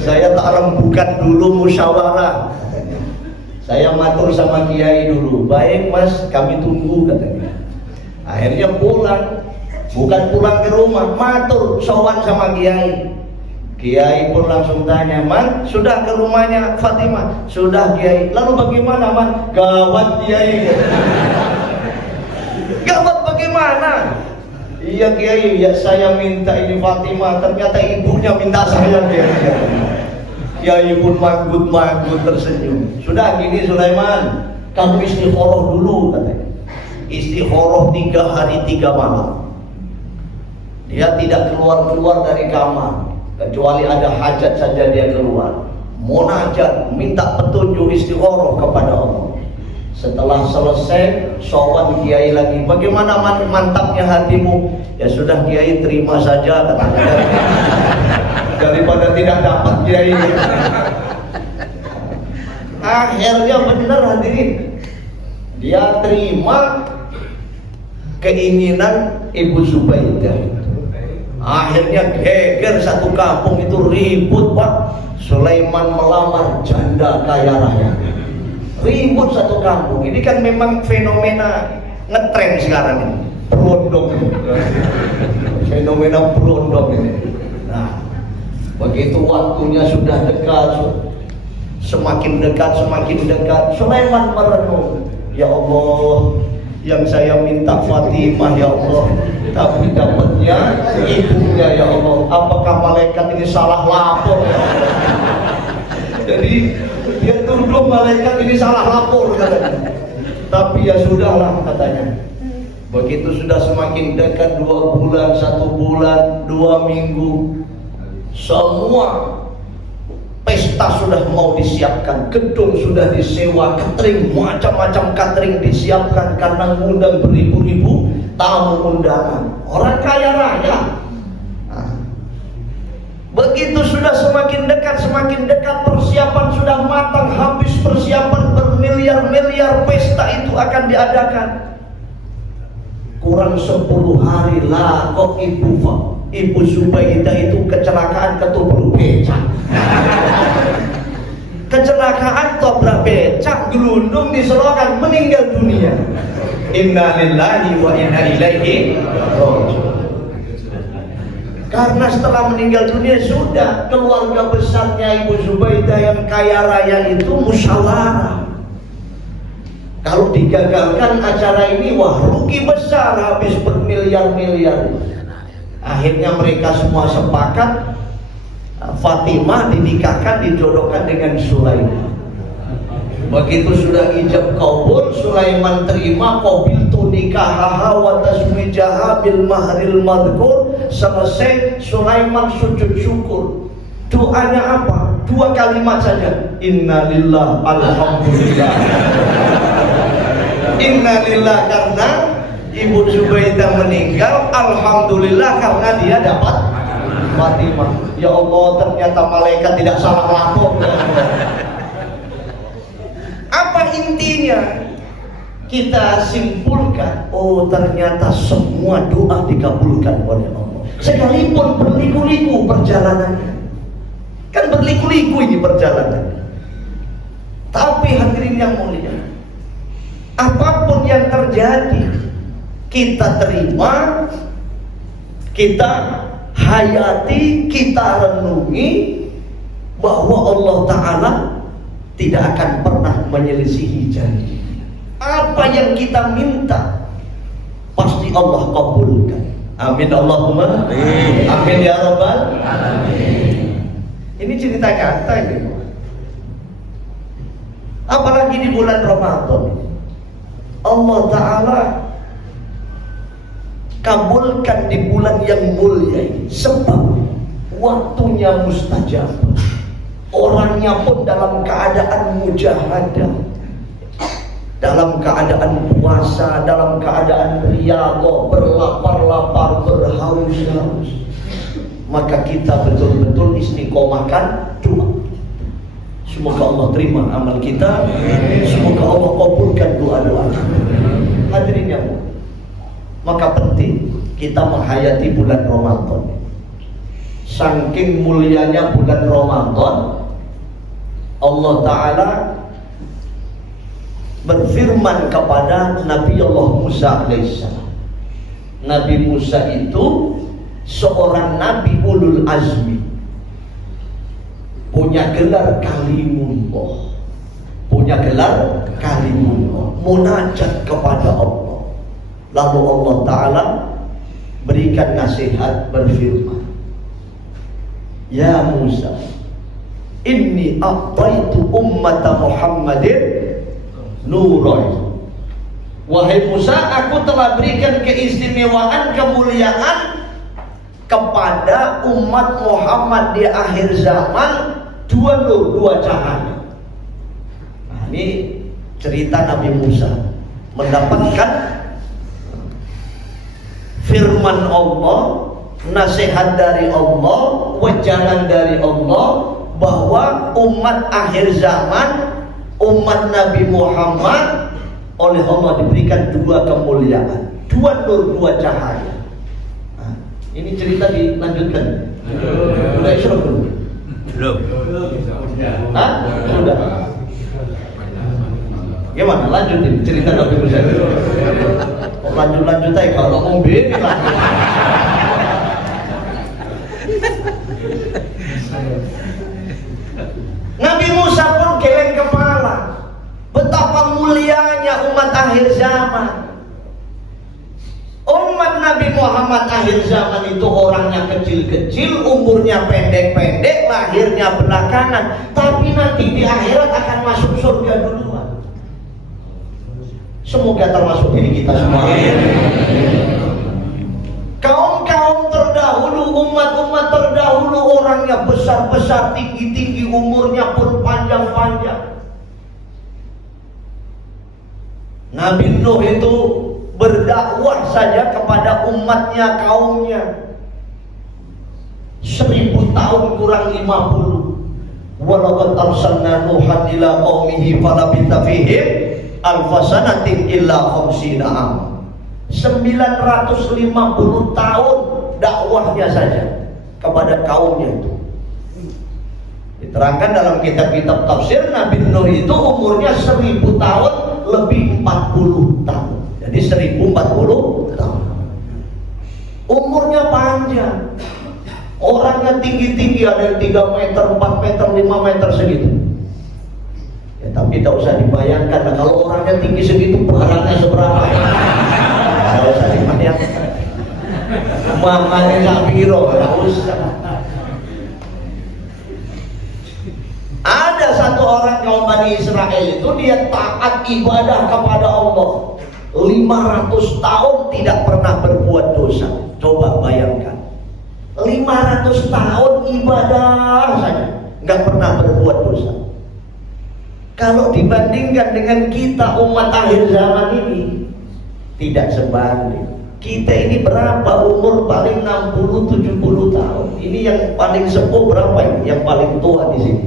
Saya tak rembukan dulu musyawarah. Saya matur sama Kiai dulu. Baik Mas, kami tunggu katanya. Akhirnya pulang. Bukan pulang ke rumah, matur sowan sama Kiai. Kiai pun langsung tanya, Man, sudah ke rumahnya Fatimah? Sudah Kiai. Lalu bagaimana Man? Gawat Kiai. Gawat bagaimana? Iya Kiai, ya saya minta ini Fatimah, ternyata ibunya minta saya Kiai. Kiai pun manggut-manggut tersenyum. Sudah gini Sulaiman, kamu istikharah dulu katanya. Istikharah 3 hari 3 malam. Dia tidak keluar-keluar dari kamar. Kecuali ada hajat saja dia keluar. Munajat, minta petunjuk istikharah kepada Allah. Setelah selesai, sowan Kiai lagi. Bagaimana mantapnya hatimu? Ya sudah Kiai, terima saja katanya. Daripada tidak dapat Kiai. Akhirnya benar hadirin, dia terima keinginan Ibu Zubaidah. Akhirnya geger satu kampung itu ribut Pak. Sulaiman melamar janda kaya raya. Ribut satu kampung. Ini kan memang fenomena ngetren sekarang ini. Berondong. Fenomena berondong ini. Nah, begitu waktunya sudah dekat, semakin dekat, Sulaiman merenung. Ya Allah, yang saya minta Fatimah ya Allah, tapi dapatnya ibunya ya Allah. Apakah malaikat ini salah lapor ya Allah? Jadi dia tuduh malaikat ini salah lapor katanya. Tapi ya sudahlah katanya. Begitu sudah semakin dekat 2 bulan, 1 bulan, 2 minggu, semua pesta sudah mau disiapkan, gedung sudah disewa, catering, macam-macam catering disiapkan karena mengundang beribu-ribu tamu undangan, orang kaya raya. Nah, begitu sudah semakin dekat, persiapan sudah matang, habis persiapan bermiliar-miliar pesta itu akan diadakan. Kurang 10 hari lah kok Ibu Zubaidah itu kecelakaan ketubur becak. Kecelakaan tabrak becak, gelundung di selokan, meninggal dunia. Inna lillahi wa inna ilaihi raji'un. Karena setelah meninggal dunia sudah keluarga besarnya Ibu Zubaidah yang kaya raya itu musyawarah. Kalau digagalkan acara ini, wah rugi besar, habis bermiliar-miliar. Akhirnya mereka semua sepakat, Fatimah dinikahkan, dijodohkan dengan Sulaiman. Begitu sudah ijab kabul, Sulaiman terima, qabiltu nikahaha wa taswijaha bil mahril madhkur. Selesai, Sulaiman sujud syukur. Doanya apa? 2 kalimat saja. Innalillah, alhamdulillah. Innalillah karena Ibu Zubaidah meninggal, alhamdulillah karena dia dapat Fatimah. Ya Allah, ternyata malaikat tidak salah lapor. Apa intinya? Kita simpulkan, oh ternyata semua doa dikabulkan oleh Allah. Sekalipun berliku-liku perjalanannya. Kan berliku-liku ini perjalanan. Tapi hadirin yang mulia, apapun yang terjadi, kita terima, kita hayati, kita renungi bahwa Allah Ta'ala tidak akan pernah menyelisihi janji. Apa yang kita minta pasti Allah kabulkan. Amin Allahumma amin. Amin ya rabbal alamin. Ini cerita nyata ini. Apalagi di bulan Ramadan, Allah Ta'ala kabulkan di bulan yang mulia ini, sebab waktunya mustajab. Orangnya pun dalam keadaan mujahadah, dalam keadaan puasa, dalam keadaan riyadhah, berlapar-lapar, berhaus-haus. Maka kita betul-betul istiqomahkan doa. Semoga Allah terima amal kita. Semoga Allah kabulkan doa-doa kita. Hadirin yang mulia, maka penting kita menghayati bulan Ramadan. Saking mulianya bulan Ramadan, Allah Ta'ala berfirman kepada Nabi Allah Musa alaihissalam. Nabi Musa itu seorang Nabi ulul azmi, punya gelar kalimullah, munajat kepada Allah. Lalu Allah Ta'ala berikan nasihat, berfirman, ya Musa, inni a'taitu ummata Muhammadin nuran. Wahai Musa, aku telah berikan keistimewaan, kemuliaan kepada umat Muhammad di akhir zaman, dua cahaya. Nah, ini cerita Nabi Musa mendapatkan firman Allah, nasihat dari Allah, wejangan dari Allah, bahwa umat akhir zaman, umat Nabi Muhammad, oleh Allah diberikan dua kemuliaan, dua nur, dua cahaya. Nah, ini cerita dilanjutkan. Sudah isra belum? Belum. Hah? Sudah. Gimana? Lanjutin cerita Nabi Musa. Lanjut aja kalau ngomong begini lah. Nabi Musa pun geleng kepala, betapa mulianya umat akhir zaman. Umat Nabi Muhammad akhir zaman itu orangnya kecil-kecil, umurnya pendek-pendek, lahirnya belakangan, tapi nanti di akhirat akan masuk surga duluan. Semoga termasuk diri kita semua. Kaum-kaum terdahulu, umat-umat terdahulu, orangnya besar-besar, tinggi-tinggi, umurnya pun panjang-panjang. Nabi Nuh itu berdakwah saja kepada umatnya, kaumnya, 1000 tahun kurang 50. Walaqad arsalna Nuhan ila qaumihi falabitha fihim alfasanatin illa khamsina am. 950 tahun dakwahnya saja kepada kaumnya itu. Diterangkan dalam kitab-kitab tafsir, Nabi Nuh itu umurnya 1000 tahun lebih 40 tahun. Jadi 1040 tahun. Umurnya panjang. Orangnya tinggi-tinggi, ada yang 3 meter, 4 meter, 5 meter segitu. Ya, tapi tidak usah dibayangkan lah, kalau orangnya tinggi segitu barangnya seberapa. Tidak usah dibayangkan. Mamanya Sabiro, tidak usah. Ada satu orang kaum Bani Israel itu, dia taat ibadah kepada Allah 500 tahun tidak pernah berbuat dosa. Coba bayangkan, 500 tahun ibadah saja, nggak pernah berbuat dosa. Kalau dibandingkan dengan kita umat akhir zaman ini, tidak sebanding. Kita ini berapa umur? Paling 60-70 tahun. Ini yang paling sepuh berapa ini? Yang paling tua di sini?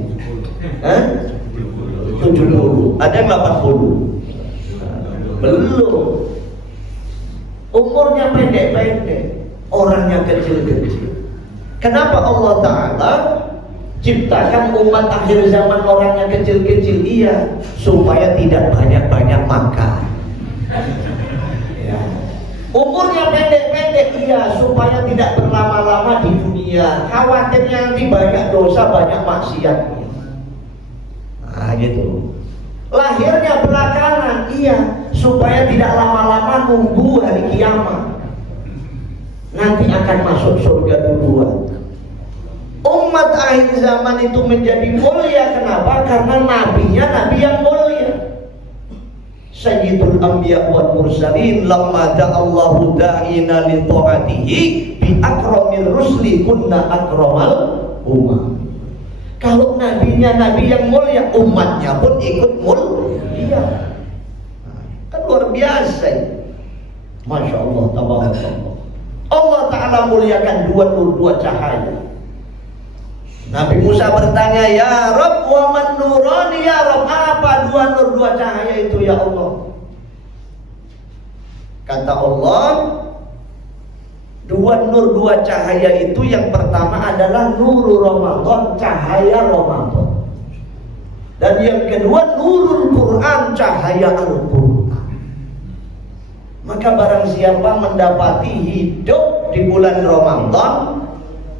70. Ada yang 80? Belum. Umurnya pendek-pendek, orangnya kecil-kecil. Kenapa Allah Ta'ala ciptakan umat akhir zaman orangnya kecil-kecil? Iya, supaya tidak banyak-banyak makan. Ya. Umurnya pendek-pendek, iya, supaya tidak berlama-lama di dunia. Khawatirnya nanti banyak dosa, banyak maksiat. Nah gitu. Lahirnya belakangan, iya, supaya tidak lama-lama nunggu hari kiamat. Nanti akan masuk surga duluan. Umat akhir zaman itu menjadi mulia. Kenapa? Karena nabinya nabi yang mulia. Sayyidul anbiya wal mursalin lamma da'allahu da'ina li ta'atihi bi akramir rusli kunna akramal ummah. Kalau nabinya nabi yang mulia, umatnya pun ikut mulia. Kan luar biasa. Masya Allah, tabarakallah. Allah Ta'ala muliakan dua nur, dua cahaya. Nabi Musa bertanya, ya Rabb, wa man nurani ya Rabb, apa dua nur, dua cahaya itu ya Allah? Kata Allah, dua nur, dua cahaya itu yang pertama adalah nurul Ramadan, cahaya Ramadan. Dan yang kedua nurul Quran, cahaya Al-Quran. Maka barang siapa mendapati hidup di bulan Ramadan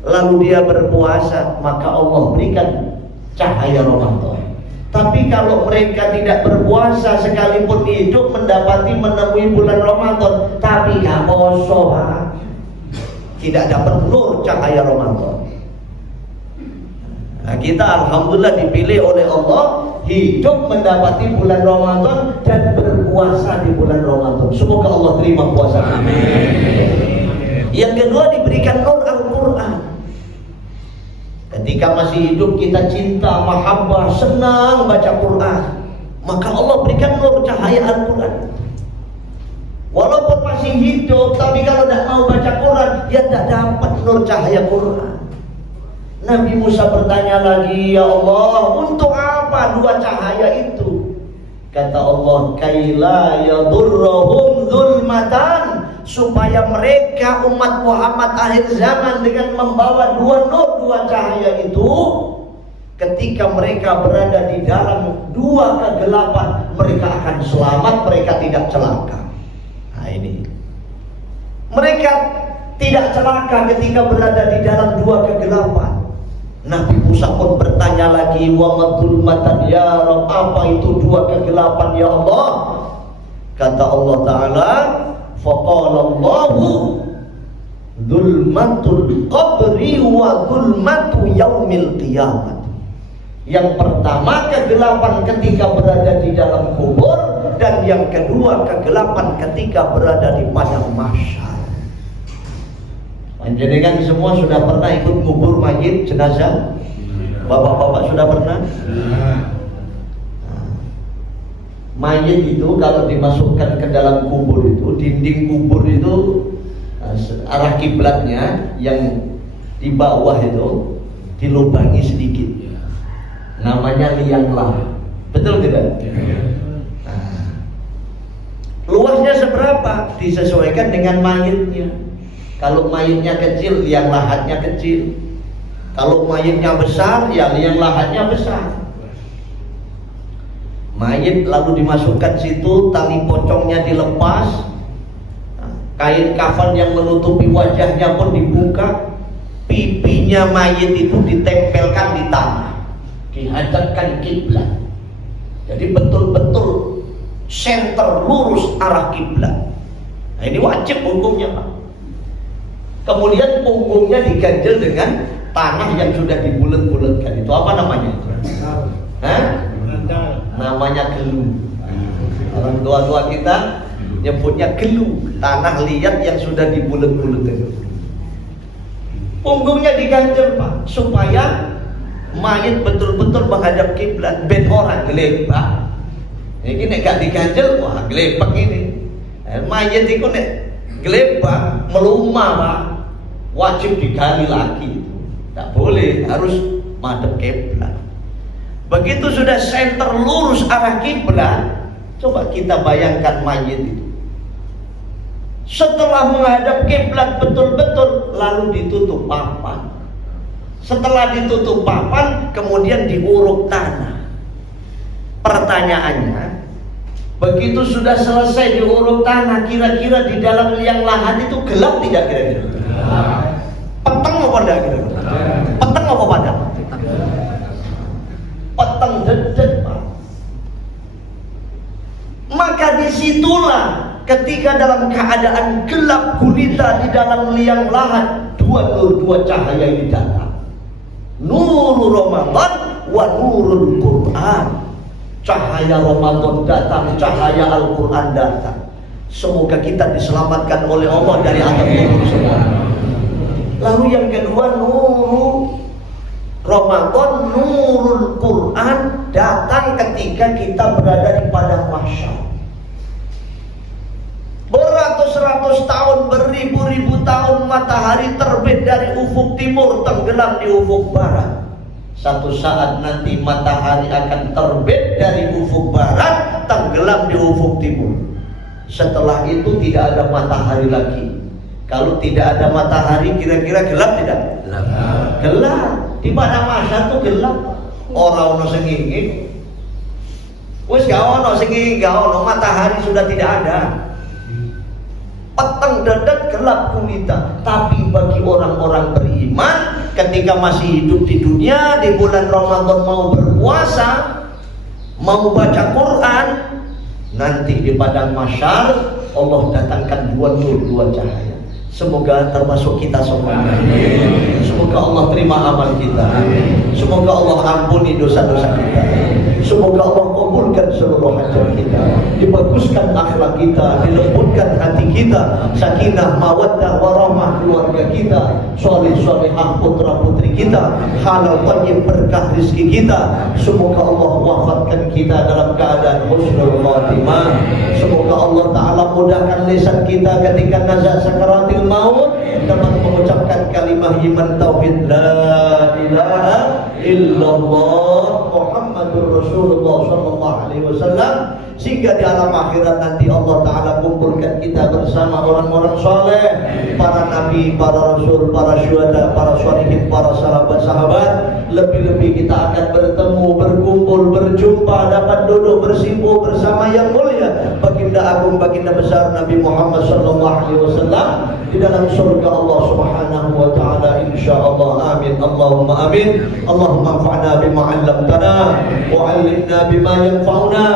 lalu dia berpuasa, maka Allah berikan cahaya Ramadan. Tapi kalau mereka tidak berpuasa sekalipun hidup mendapati menemui bulan Ramadan tapi gak poso, tidak dapat nur cahaya Ramadan. Nah, kita alhamdulillah dipilih oleh Allah hidup mendapati bulan Ramadan dan berpuasa di bulan Ramadan. Semoga Allah terima puasa. Amin. Yang kedua diberikan nur Al-Quran. Ketika masih hidup kita cinta, mahabbah, senang baca Quran, maka Allah berikan nur cahaya Al-Quran. Walaupun masih hidup, tapi kalau tidak mau baca Quran, dia tidak dapat nur cahaya Quran. Nabi Musa bertanya lagi, ya Allah, untuk apa dua cahaya itu? Kata Allah, kaila yadurruhum zulmatan, supaya mereka umat Muhammad akhir zaman dengan membawa dua nur, dua cahaya itu, ketika mereka berada di dalam dua kegelapan, mereka akan selamat, mereka tidak celaka. Nah ini, mereka tidak celaka ketika berada di dalam dua kegelapan. Nabi Musa pun bertanya lagi, wa madulmatan ya Rabb, apa itu dua kegelapan ya Allah? Kata Allah Ta'ala, faqala Allahu dzulmatul qabri wa dzulmatu yaumil qiyamah. Yang pertama kegelapan ketika berada di dalam kubur, dan yang kedua kegelapan ketika berada di padang mahsyar. Jenengan semua sudah pernah ikut ngubur mayit jenazah? Bapak-bapak sudah pernah? Mayit itu kalau dimasukkan ke dalam kubur itu, dinding kubur itu arah kiblatnya yang di bawah itu dilubangi sedikit. Namanya liang lahat. Betul tidak? Luasnya seberapa? Disesuaikan dengan mayitnya. Kalau mayitnya kecil, liang lahatnya kecil. Kalau mayitnya besar, ya liang lahatnya besar. Mayit lalu dimasukkan situ, tali pocongnya dilepas, kain kafan yang menutupi wajahnya pun dibuka, pipinya mayit itu ditempelkan di tanah, dihadapkan kiblat. Jadi betul-betul senter lurus arah kiblat. Nah, ini wajib hukumnya, Pak. Kemudian punggungnya diganjel dengan tanah yang sudah dibulet-buletkan. Itu apa namanya? Namanya gelu. Orang tua-tua kita nyebutnya gelu, tanah liat yang sudah dibulet-buletkan. Punggungnya diganjel, Pak, supaya mayit betul-betul menghadap kiblat. Ben orang gelebak. Ini nek gak diganjel, wah gelebak ini. Mayit itu nek gelebak melumah, Pak, wajib digali lagi. Tak boleh, harus madhep kiblat. Begitu sudah senter lurus arah kiblat, coba kita bayangkan mayit itu. Setelah menghadap kiblat betul-betul, lalu ditutup papan. Setelah ditutup papan, kemudian diuruk tanah. Pertanyaannya, begitu sudah selesai diuruk tanah, kira-kira di dalam liang lahat itu gelap tidak kira-kira? Peteng apa enggak kira-kira? Peteng apa padam? Peteng dedet, Pak. Maka disitulah ketika dalam keadaan gelap gulita di dalam liang lahat, dua cahaya ini datang. Nurul Ramadan wa nurul Quran. Cahaya Ramadan datang, cahaya Al-Quran datang. Semoga kita diselamatkan oleh Allah dari azab kubur semua. Lalu yang kedua, nurul Ramadan, nurul Quran datang ketika kita berada di padang mahsyar. Beratus-ratus tahun, beribu-ribu tahun matahari terbit dari ufuk timur, tenggelam di ufuk barat. Satu saat nanti matahari akan terbit dari ufuk barat, tenggelam di ufuk timur. Setelah itu tidak ada matahari lagi. Kalau tidak ada matahari, kira-kira gelap tidak? Gelap. Di padang mahsyar itu gelap. Ora ono sing ngingin. Wis gak ono sing ngingin, gak ono, matahari sudah tidak ada. Peteng dedet gelap gulita. Tapi bagi orang-orang beriman, ketika masih hidup di dunia, di bulan Ramadan mau berpuasa, mau baca Quran, nanti di padang mahsyar Allah datangkan dua nur, dua cahaya. Semoga termasuk kita semua. Semoga Allah terima amal kita. Semoga Allah ampuni dosa-dosa kita. Semoga Allah kabulkan seluruh hajat kita, dibaguskan akhlak kita, dilembutkan hati kita, sakinah, mawaddah, warahmah keluarga kita, soleh-solehah putra putri kita, halal thayyib berkah rizki kita. Semoga Allah wafatkan kita dalam keadaan husnul khatimah. Semoga Allah Ta'ala mudahkan lisan kita ketika nazak sakaratil maut dapat mengucapkan kalimah iman tauhid, la ilaha illallah Muhammadur Rasulullah sallallahu alaihi wasallam, sehingga di alam akhirat nanti Allah Ta'ala kumpulkan kita bersama orang-orang soleh, para nabi, para rasul, para syuhada, para sholihin, para sahabat-sahabat. Lebih-lebih kita akan bertemu, berkumpul, berjumpa, dapat duduk bersimpuh bersama yang mulia baginda agung, baginda besar Nabi Muhammad sallallahu alaihi wasallam di dalam surga Allah Subhanahu wa taala, insyaallah. Amin, Allahumma amin. Allahumma anfa'na bima 'allamtana wa 'allimna bima yanfa'una.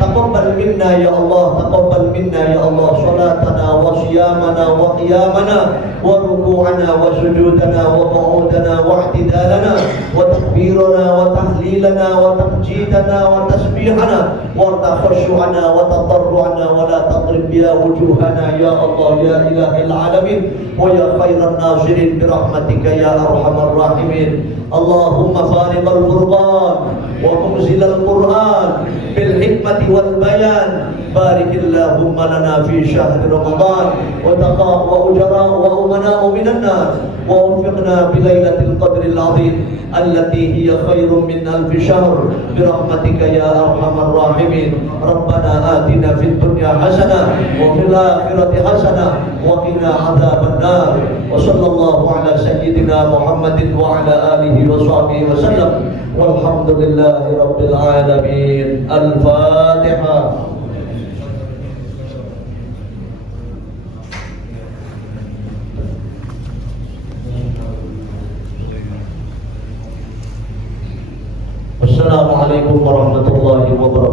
Taqabbal minna ya Allah, taqabbal minna ya Allah salatana wa siyamana wa qiyamana wa ruku'ana wa sujudana wa qu'udana wa i'tidalana wa takbirana wa tahlilana wa tamjidana wa tasbihana wa takhashu'ana wa tadarru'ana wa la tadrib ya wujuhana ya Allah ya ilahil alamin wa ya khairan nasirin birahmatika ya arhamar rahimin. Allahumma fariqal furqan wa munzilal Qur'an bil hikmati wal bayan, barikillahumma lana fi syahri Ramadan wa taqa wa ujara wa umana minan nar wa wafiqna bi lailatul qadril azim allati hiya khairun min alf syahr birahmatika ya arhamar rahimin. Rabbana atina fid dunya hasanah wa fil akhirati hasanah wa qina adzaban nar. Wa sallallahu ala sayyidina Muhammadin wa ala alihi wa sahbihi wa sallam. Walhamdulillahi rabbil alamin. Al-Fatihah. Assalamualaikum warahmatullahi wabarakatuh.